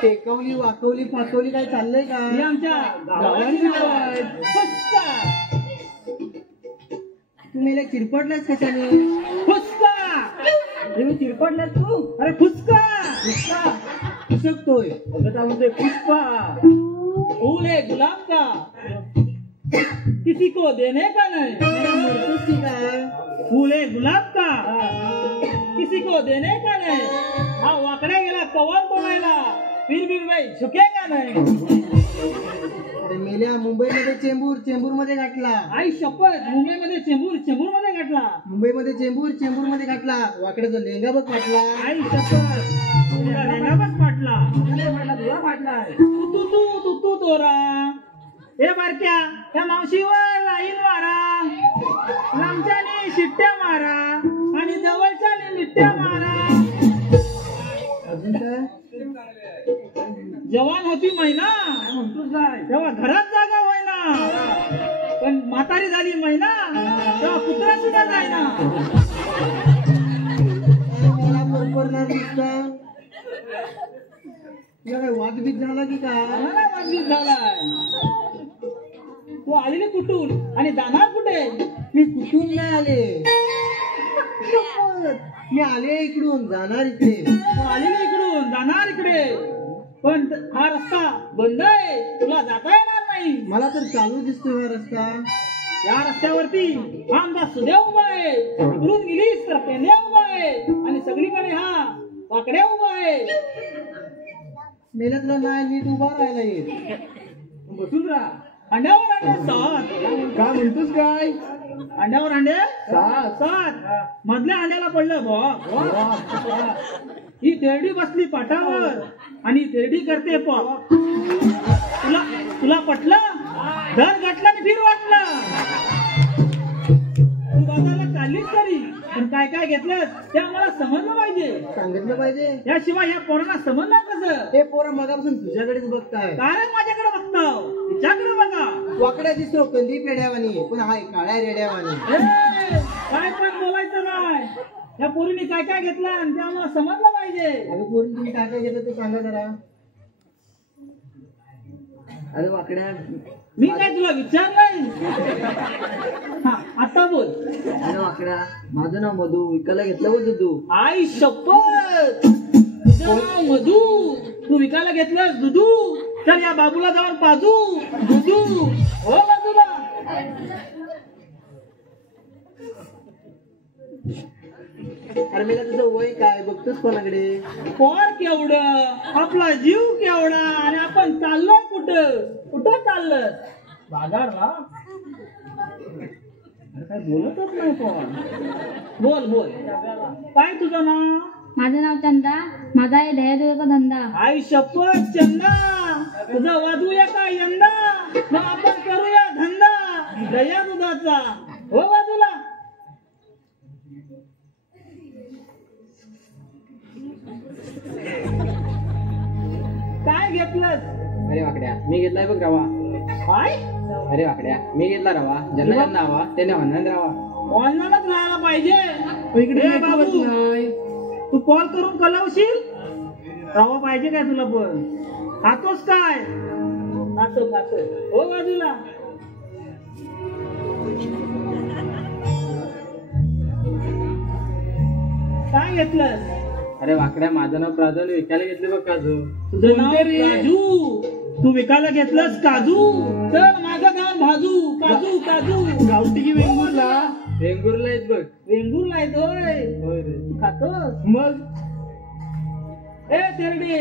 टेकवली, वाकवली, फाकवली काय चाललंय का? ही आमच्या गावाची नाव आहेत. फुसका. तू मेल्या चिरपडलास कशाने? फुसका. तुम्ही चिरपडलास तू? अरे फुसका. फुसका फुसकतोय. बघा म्हणतोय पुष्पा. फूल है गुलाब का, किसी को देने का नहीं. मरतोस की काय? फूल है गुलाब का, किसी को देने का नहीं. हा वाकडे गेला कवल तोडायला, फिर भी भाई झुकेगा नाही. अरे मेल्या, मुंबईमध्ये चेंबूर मध्ये गाठला. आई शपथ, मुंबईमध्ये चेंबूर मध्ये गाठला. मुंबईमध्ये चेंबूर मध्ये गाठला. वाकड्याचा लेंगा बघ फाटला. आई शपथ, तुला रेंगाबच फाटला. तुला फाटलाय. तू तोरा. हे बारक्या, त्या मावशीवर लाईन मारा. लांबच्याने शिट्ट्या मारा आणि जवळच्याने मिट्ट्या मारा. अजून काय? जवान होती महिना तेव्हा घरात जागा होईना, पण म्हातारी झाली महिना तेव्हा कुत्रा सुद्धा जायना. मला परपरणार दिसता. तुला काय वादबीत झाला की काय? मला काय वाटलीच झालाय. तू आलेली कुठून आणि जाणार कुठे? मी कुठून नाही आले. मी आले इकडून, जाणार इकडे. तू आलेली इकडून जाणार इकडे, पण हा रस्ता बंद आहे, तुला जाता येणार नाही. मला तर चालू दिसतोय हा रस्ता. या रस्त्यावरती हा आमचा सुद्या उभा आहे. इकडून गेलीस तर पेंड्या उभा आहे आणि सगळीकडे हा वाकड्या उभा आहे. मेल्या, तुला नाही नीट उभा राहायला येत. बसून राहा. अंड्यावर अंडे सात. काय म्हणतोस काय? अंड्यावर अंडे सात. मधल्या अंड्याला पडलं बॉ. ही तेरडी बसली पाटावर आणि तेरडी करते पॉप. तुला पटलं? धर घटला आणि फिर वाटलं. तू बाजारला चाललीच तरी, पण काय काय घेतलं ते आम्हाला समजलं पाहिजे. सांगितलं पाहिजे. याशिवाय या पोरांना समजणार कसं? हे पोरं मगापासून तुझ्याकडेच बघताय. कारण माझ्याकडे बघताव, तिच्याकडे बघा. वाकड्या दिसतो कंदी पेड्यावानी, पण हाय काळ्या रेड्यावानी. काय पण बोलायचं नाही. या पोरीने काय काय घेतलं आणि ते आम्हाला समजलं पाहिजे. अरे पोरी, तुम्ही काय काय घेतलं ते सांगा जरा. अरे वाकड्या, मी काय तुला विचारलंय? हा, आता बोल. अरे वाकड्या, माझं नाव मधू. विकायला घेतलं बघ तू. आई शपथ, तुझं नाव मधू. तू विकायला घेतलंस दुधू. चल या बाबूला जाऊन पाजू दुधू. हो बाजूला. अरे मेला, तुझं वय काय बघतोस कोणाकडे? पोर केवढं, आपला जीव केवढा, आणि आपण चाललोय कुठं चाललं? बाजारला. काय बोलतच नाही पोर. बोल. काय तुझं नाव? माझं नाव चंदा. माझा आहे दह्यादुधाचा धंदा. आई शपथ चंदा, तुझं वाजूया का यंदा? मग आपण करूया धंदा दया दुधाचा. हो बाजूला. काय घेतलंस? अरे वाकड्या, मी घेतलाय बघ रवा. काय? अरे वाकड्या, मी घेतला रवा. ज्यांना हवा त्याने ऑनलाईन राहा. ऑनलाईनच राहायला पाहिजे. इकडे ए बाबू, तू कॉल करून कळवशील? रवा पाहिजे काय तुला पण? खातोस काय? खातो खातो. हो बाजूला. काय घेतलंस? अरे वाकड्या, माझं नाव प्राजल, विकायला घेतले बघ काजू. तुझं नाव काजू? तू विकायला घेतलंस काजू? तर माझं नाव भाजू. काजू काजू. गावठी की वेंगुर्ला? वेंगुर्ला आहेत बघ. वेंगुर्ला आहेत होय. होय रे. तू खातोस? मग ए तेरडे,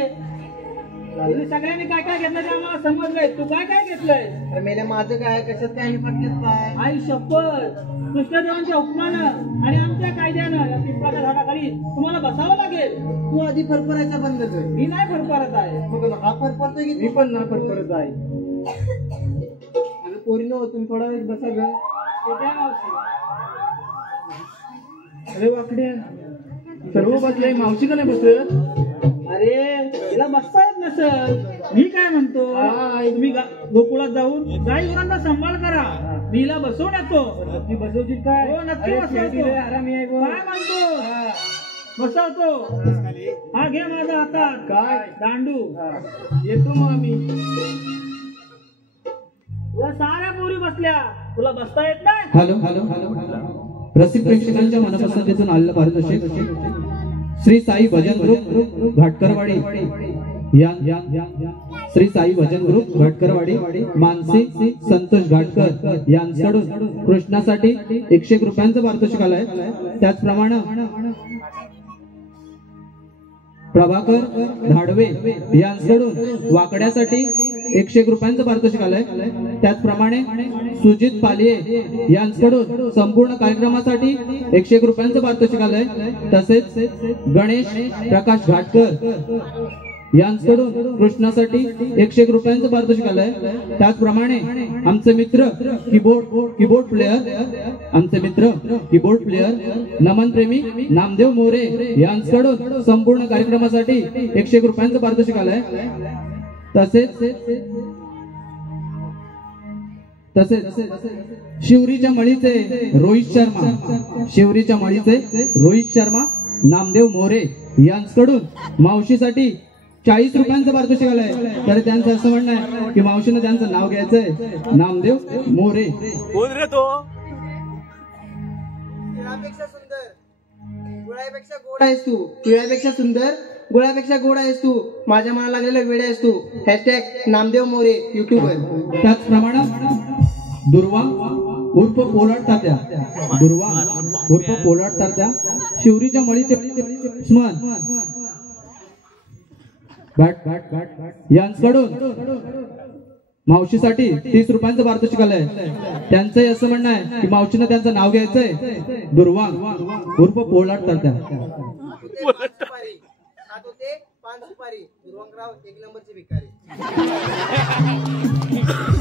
तुम्ही सगळ्यांनी काय काय घेतलं ते आम्हाला समजलंय. तू काय काय घेतलंय? अरे मेल्या, माझं काय, कशात काय पटकेत काय? आई शपथ, कृष्णदेवांच्या हुकमानं आणि आमच्या कायद्यानं या पिंपळाच्या झाडाखाली तुम्हाला बसावं लागेल. तू आधी फरफरायचा बंद कर. मी नाही फरफरत आहे. मग हा फरफरतोय की? मी पण ना फरफरत आहे. अगं पोरीनो, तुम्ही थोडा वेळ बसा ग. ठीक आहे मावशी. अरे वाकड्या, सर्व बसले, मावशी का नाही बसत? अरे तिला बसता येत नसल. मी काय म्हणतो, तुम्ही गोकुळात जाऊन गाई गुरांचा सांभाळ करा. मी हिला बसवून येतो. नक्की बसवशील काय? हो नक्की बसवतो. आरामी आहे काय म्हणतो? बसवतो. हा घे माझा हातात. काय? दांडू. येतो मग आम्ही. तुला साऱ्या पोरी बसल्या, तुला बसता येत नाही? Hello hello hello. रसिक प्रेक्षकांच्या मनपसंतीतून आलेलं पारितोषिक श्री साई भजन ग्रुप घाटकरवाडी श्री साई भजन ग्रुप घाटकरवाडी मानसी संतोष घाटकर यांच्याकडून कृष्णासाठी 101 रुपयांचं पारितोषिक आलंय. त्याचप्रमाणे प्रभाकर धाडवे यांच्याकडून वाकड्यासाठी 101 रुपयांचं पारितोषिक आलंय. त्याचप्रमाणे सुजित पालिये यांच्याकडून संपूर्ण कार्यक्रमासाठी 101 रुपयांचं पारितोषिक आलंय. तसेच गणेश प्रकाश घाटकर यांच्याकडून कृष्णासाठी 101 रुपयांचं पारितोषिक आलंय. त्याचप्रमाणे आमचे मित्र कीबोर्ड प्लेअर नमन प्रेमी नामदेव मोरे यांच्याकडून संपूर्ण कार्यक्रमासाठी 101 रुपयांचं पारितोषिक आलंय. तसेच शिवरीच्या मळीचे रोहित शर्मा नामदेव मोरे यांच्याकडून मावशीसाठी 40 रुपयांचं पारितोषिक आलंय. तर त्यांचं असं म्हणणं आहे की मावशीनं त्यांचं नाव घ्यायचंय, नामदेव मोरे. कोण रे तो? तिळापेक्षा सुंदर, गुळापेक्षा गोड आहेस तू. तिळापेक्षा सुंदर, गुळापेक्षा गोड आहेस तू. माझ्या मनाला लागलेला वेळ आहेस तू. # नामदेव मोरे युट्यूबर. त्याचप्रमाणे दुर्वा उर्फ पोलाट तात्या शिवरीच्या मळीचे स्मन यांच्याकडून मावशीसाठी 30 रुपयांचं पारितोषिक आलंय. त्यांचंही असं म्हणणं आहे की मावशीनं त्यांचं नाव घ्यायचंय, दुर्वांग उर्फ पोलाट तात्या.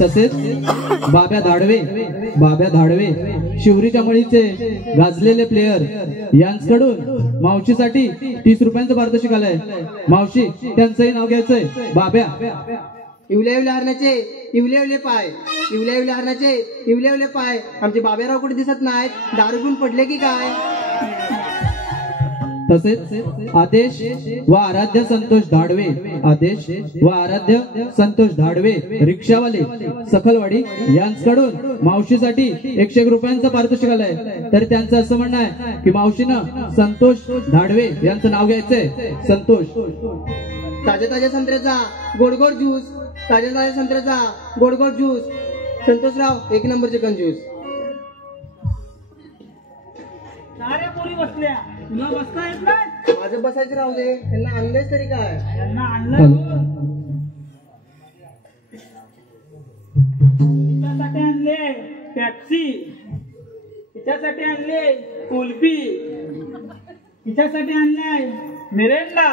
तसेच बाब्या धाडवे शिवरीच्या मळीचे गाजलेले प्लेयर यांच्याकडून मावशीसाठी 30 रुपयांचं पारितोषिक आलंय. मावशी त्यांचंही नाव घ्यायचंय, बाब्या. इवल्या हरणाचे इवले पाय, इवल्या हरणाचे इवले पाय. आमचे बाब्याराव कुठे दिसत नाहीत, दारू पिऊन पडले की काय? तसेच आदेश व आराध्य संतोष धाडवे रिक्षावाले सखलवाडी यांच्याकडून मावशीसाठी 101 रुपयांचं पारितोषिक आलंय. तर त्यांचं असं म्हणणं आहे की मावशीनं संतोष धाडवे यांचं नाव घ्यायचंय, संतोष. ताज्या संत्र्याचा गोडगोड ज्यूस, ताज्या संत्र्याचा गोडगोड ज्यूस. संतोषराव 1 नंबरचे कंजूस. साऱ्या पोरी बसल्या, तुला बसता येत नाही? माझं बसायचं राहू दे, त्यांना आणलंच तरी काय? त्यांना आणलं. तिच्यासाठी आणले पेप्सी, तिच्यासाठी आणले कुल्फी, तिच्यासाठी आणलाय मिरेंडा,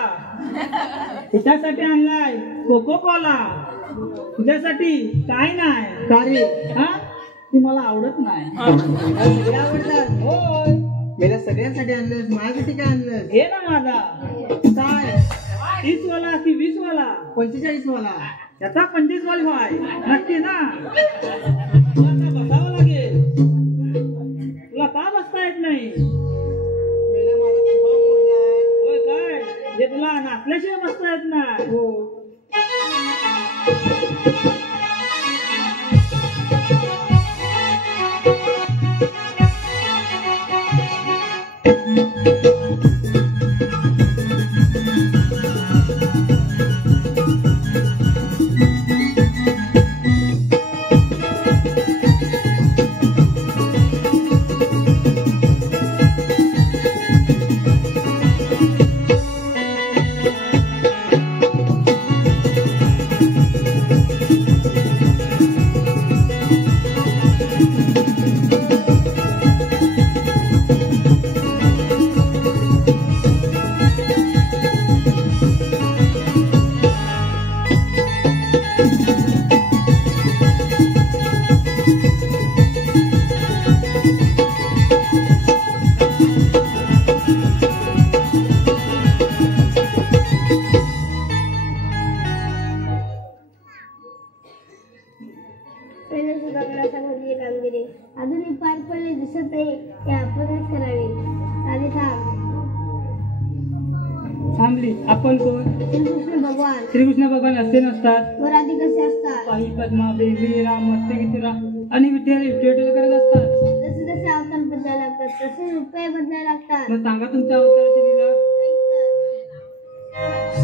तिच्यासाठी आणलाय कोको कोला, तुझ्यासाठी काय नाही. सारी हा, ती मला आवडत नाही. आवडतात. होय, मेल्या सगळ्यांसाठी आणलंस, माझ्यासाठी काय आणलंस? हे ना माझा काय 30 वाला की 20 वाला? 45 वाला. त्याचा 25 वाली व्हाय नक्की ना? तुला का बसावं लागेल? तुला का बसता येत नाही? मेल्या माझा खुबा मोडलाय. होय काय? जे तुला नाचल्याशिवाय बसता येत नाही. हो. कामगिरी अजूनही पार पडले दिसत नाही ते आपणच करावे. आधी थांबली. आपण कोण? श्रीकृष्ण भगवान. श्रीकृष्ण भगवान असे नसतात. वर आधी कसे असतात? काही पद्मा देवी राम मस्तकीतीरा आणि विद्यार्थी करत असतात. जसे जसे अवतार बदलायला लागतात तसे रुपये बदलायला लागतात. मग सांगा तुमच्या अवताराची लीला.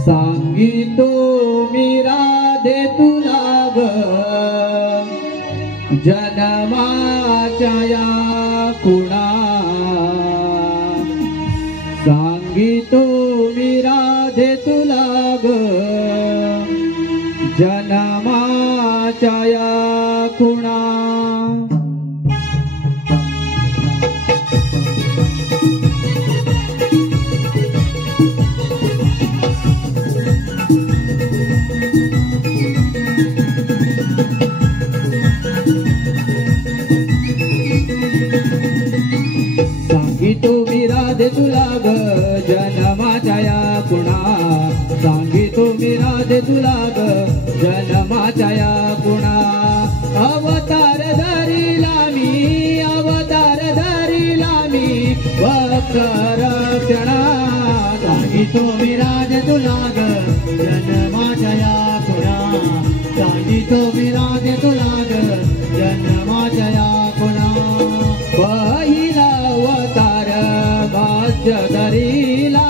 सांगितो मी राधे तुला ग जन्माच्या या कुणा. सांगितो मी राधे तुला ग जन्माच्या या कुणा. सांगितो मी राधे तुला ग जन्माच्या या कुणा. सांगितो मी राधे तुला ग जन्माच्या या कुणा. अवतार धरिला मी अवतार धरिला मी भक्त रक्षणा. सांगितो मी राधे तुला ग जन्माच्या या कुणा. सांगितो मी राधे तुला ग जन्माच्या या कुणा. पहिला अवतार भाष्य धरिला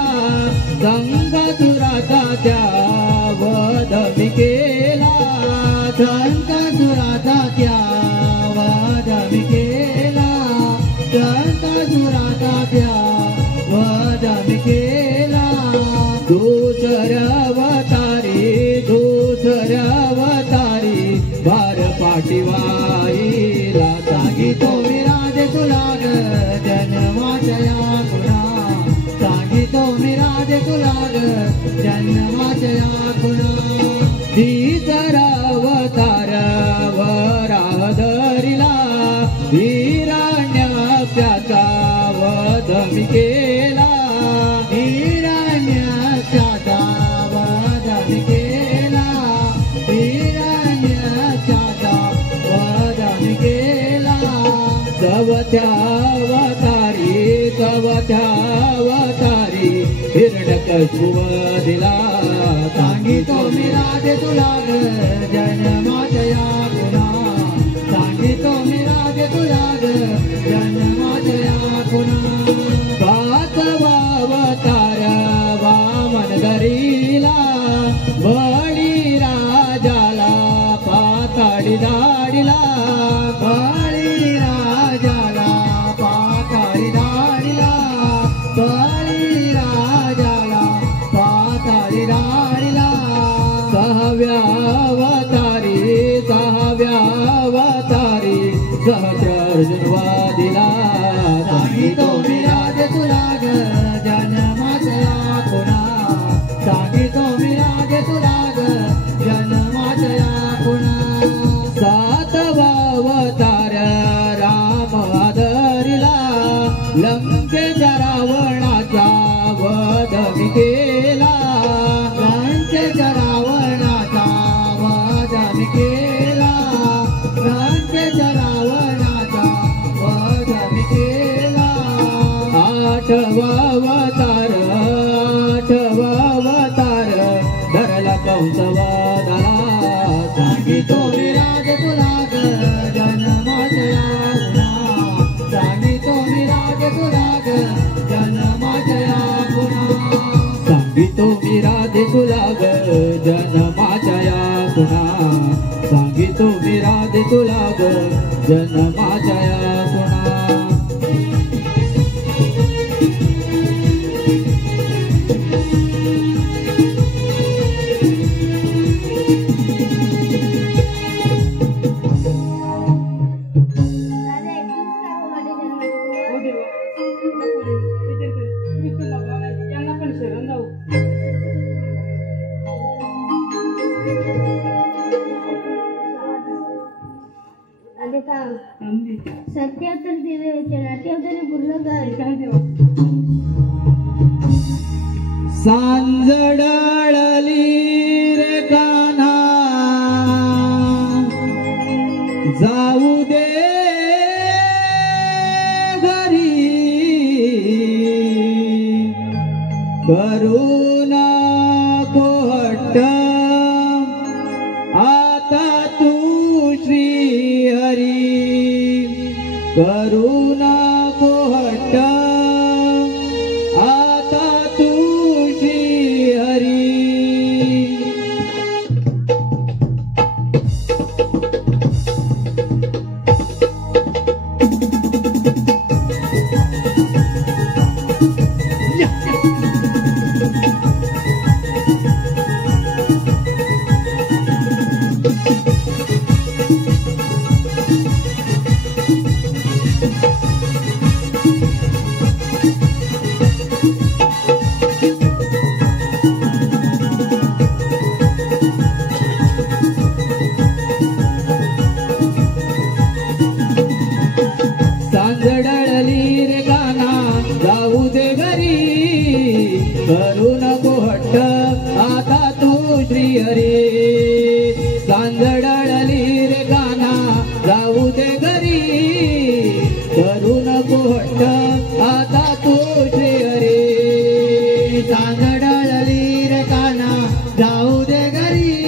संकसुराचा त्या वध मी केला. संकसुराचा त्या वध मी केला. संकसुराचा त्या वध मी केला. दुसर अवतारी भार पाठीवाईला. सांगितो मी राधे तुला ग जन्माच्या या कुणा. सांगितो मी राधे तुला ग जन्माच्या या कुणा. तिसर अवतार वराह धरिला हिरण्याक्षाचा वध मी केला. हिरण्याक्षाचा वध मी केला. हिरण्याक्षाचा वध मी केला. चवथ्या अवतारी हिरण्यकशिपू दिला. सांगितो मी राधे तुला ग जन्माच्या या कुणा. सांगितो मी राधे तुला ग जन्माच्या या कुणा. पाचवा अवतार वामन धरिला बळी राजाला पाताळी दाडिला. बळी राजाला पाताळी दाडिला. बळी राजाला पाताळी दाडिला. सहाव्या अवतारी सहस्रार्जुन वादिला. सांगितो मी राधे तुला ग जन्माच्या या कुणा. सांगितो मी राधे तुला ग जन्माच्या या कुणा. सातवा अवतार राम आदरिला लंकेच्या रावणाचा वध मी केला. लंकेच्या रावणाचा माझा कंसवदाला सांगितो विराज तुला ग जन्माच्या गुणा सांगितो विराज तुला ग जन्माच्या गुणा सांगितो विराज तुला ग जन्माच्या गुणा सांगितो विराज तुला ग जन्माच्या गुणा दादा एकटीच सांगू माझ्या जन्माची हो देवा तुम्हीच तर भगवान आहे. यांना पण शरण जाऊ. आधी थांब. आम्ही सत्याहत्तर दिवे नाट्यावतरी पूर्ण कर. काय देवा सांजडळली रे कान्हा जाऊ दे घरी करुणा कोहट्ट आता तू श्री हरी करुणा कोहट्ट आता तू श्री हरी सांजडळली रे गाना जाऊ दे घरी करू नको हट्ट आता तू श्री हरी सांजडळली रे गाना जाऊ दे घरी करू नको हट्ट आता तू श्री हरी सांजडळली रे गाना जाऊ दे घरी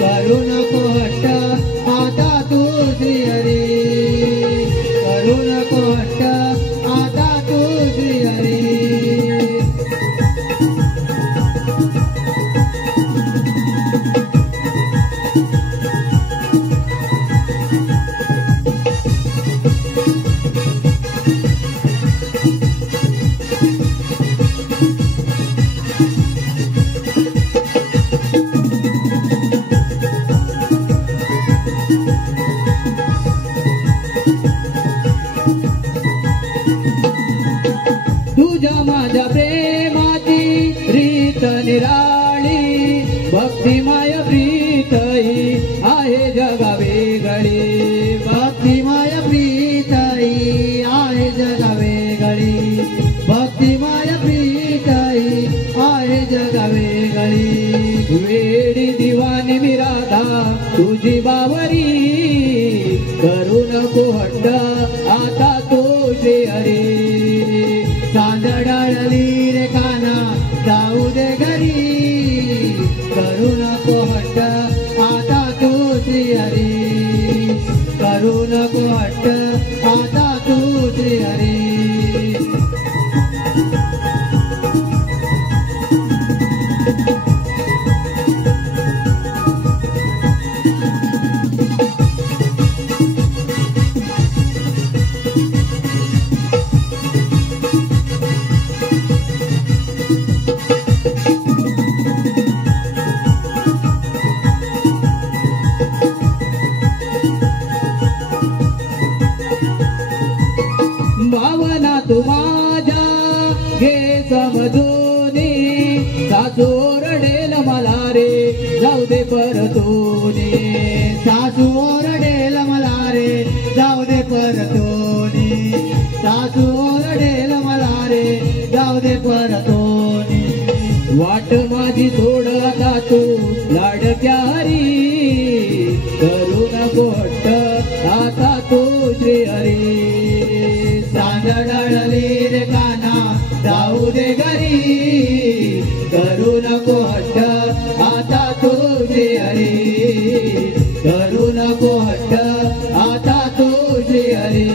करू नको हट्ट आता तू श्री हरी करू नको हट्ट आता तू श्री हरी तुझ्या माझ्या प्रेमाची रीत निराळी भक्तिमय प्रीत ही आहे जगा वेगळी भक्तिमय प्रीत ही आहे जगा वेगळी भक्तिमय प्रीत ही आहे जगा वेगळी वेडी दिवानी मी राधा तुझी बावरी करू नको हट्ट आता तू श्री हरी सांजडळली रे काना जाऊ दे घरी करू नको हट्ट आता तू श्री हरी करू नको हट्ट आता तू श्री हरी भावना तू माझ्या घे समजूनी सासू ओरडेल मला रे जाऊ दे परतोनी सासू ओरडेल मला रे जाऊ दे परतोनी सासू ओरडेल मला रे जाऊ दे परतोनी वाट माझी सोड आता तू लाडक्या हरी करू नको हट्ट आता तू श्री हरी सांजडळली रे काना जाऊ दे घरी करू नको हट्ट आता तुझे अरे करू नको हट्ट आता तुझे अरे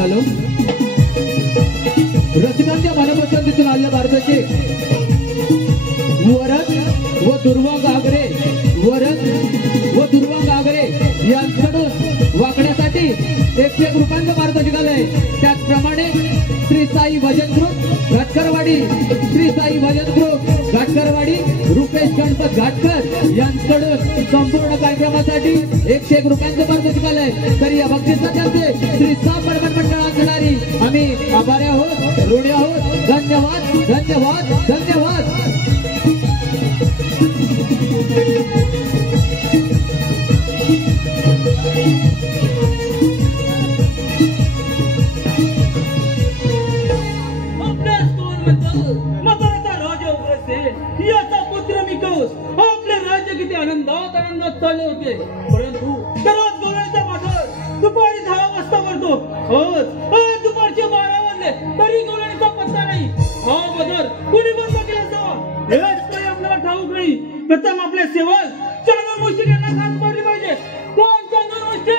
हॅलो रसिकांच्या मनपसंतीतून आलेल्या भारताचे वरद व दुर्वा गागरे यांच्याकडून वाकण्यासाठी 101 रुपयांचं पारितोषिक आलंय. त्याचप्रमाणे श्री साई भजन ग्रुप घाटकरवाडी रुपेश गणपत घाटकर यांच्याकडून संपूर्ण कार्यक्रमासाठी 101 रुपयांचं पारितोषिक आलंय. तर या भक्तीसाठी श्री साम बडबड मंडळांसाठी आम्ही आभारी आहोत, ऋणी आहोत. धन्यवाद धन्यवाद धन्यवाद. याचा पुत्र मिकोस आपले राज्य किती आनंदात चालले होते, परंतु दररोज गवळणीचा बाजार दुपारी 10 वाजता भरतो. आज दुपारचे 12 वाजले तरी गवळणीचा पत्ता नाही. हा बाजार कुणी बंद केला असावा हेच काही आपल्याला ठाऊक नाही. प्रथम आपले सेवक चांदूर मुश्ती यांना खास मारली पाहिजे. कोण चांदूर मुश्ती?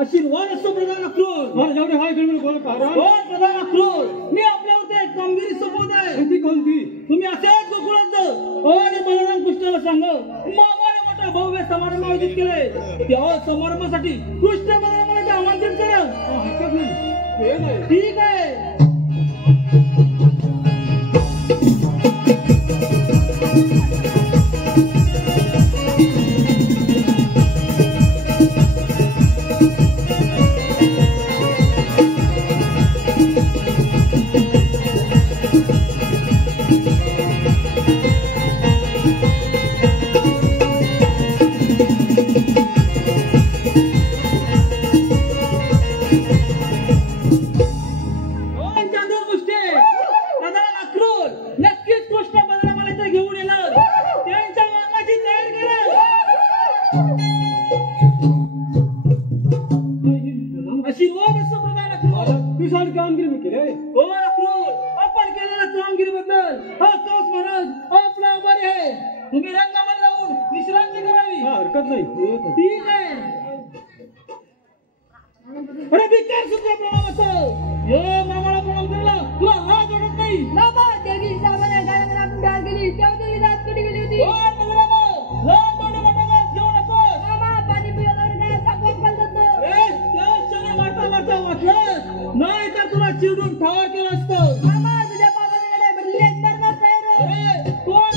आशीर्वाद असतो प्रधान अक्रोध. प्रधान अक्रोध मी आपल्यावर एक कामगिरी सोपवत आहे. कोणती? तुम्ही असेच गोकुळात आणि बलराम कृष्णाला सांग मामाने मोठा मोठा भव्य समारंभ आयोजित केले. त्या समारंभासाठी कृष्ण मला आमंत्रित करा. ठीक आहे. तुम्ही रंगामध्ये जाऊन विश्रांती करावी. हरकत नाही. ठीक आहे. अरे भिकार सुद्धा प्रणाम. यो मामाला प्रणाम केला. तुला लाज वाटत नाही? बाबा देवी साहेबांना गायला आपण गाय गेली तेव्हा तुम्ही दात कधी गेली होती. लहान मोठे मोठा घेऊ नको. बाबा पाणी पिल्यावर काय सापड घालतात. त्या क्षणी वाटा वाटलं नाही तर तुला चिडून ठार केलं असतं. बाबा तुझ्या बाबाने भरले करणार तयार. कोण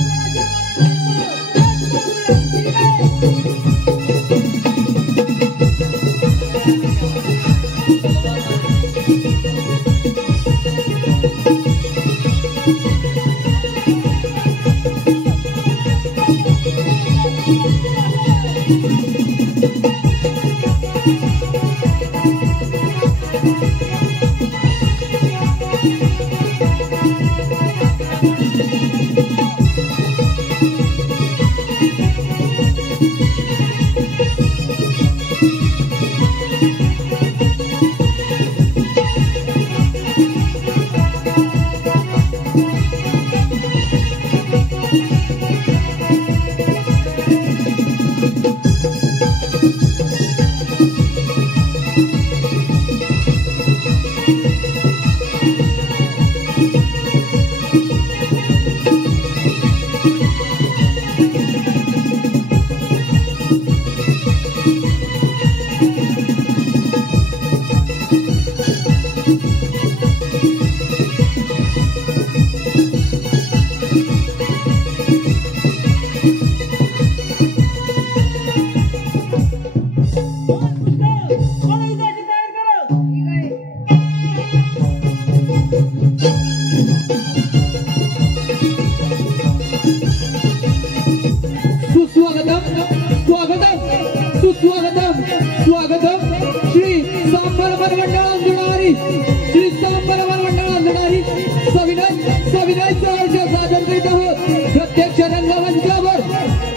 प्रत्यक्ष रंगमंचावर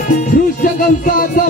दृश्य कंसाचा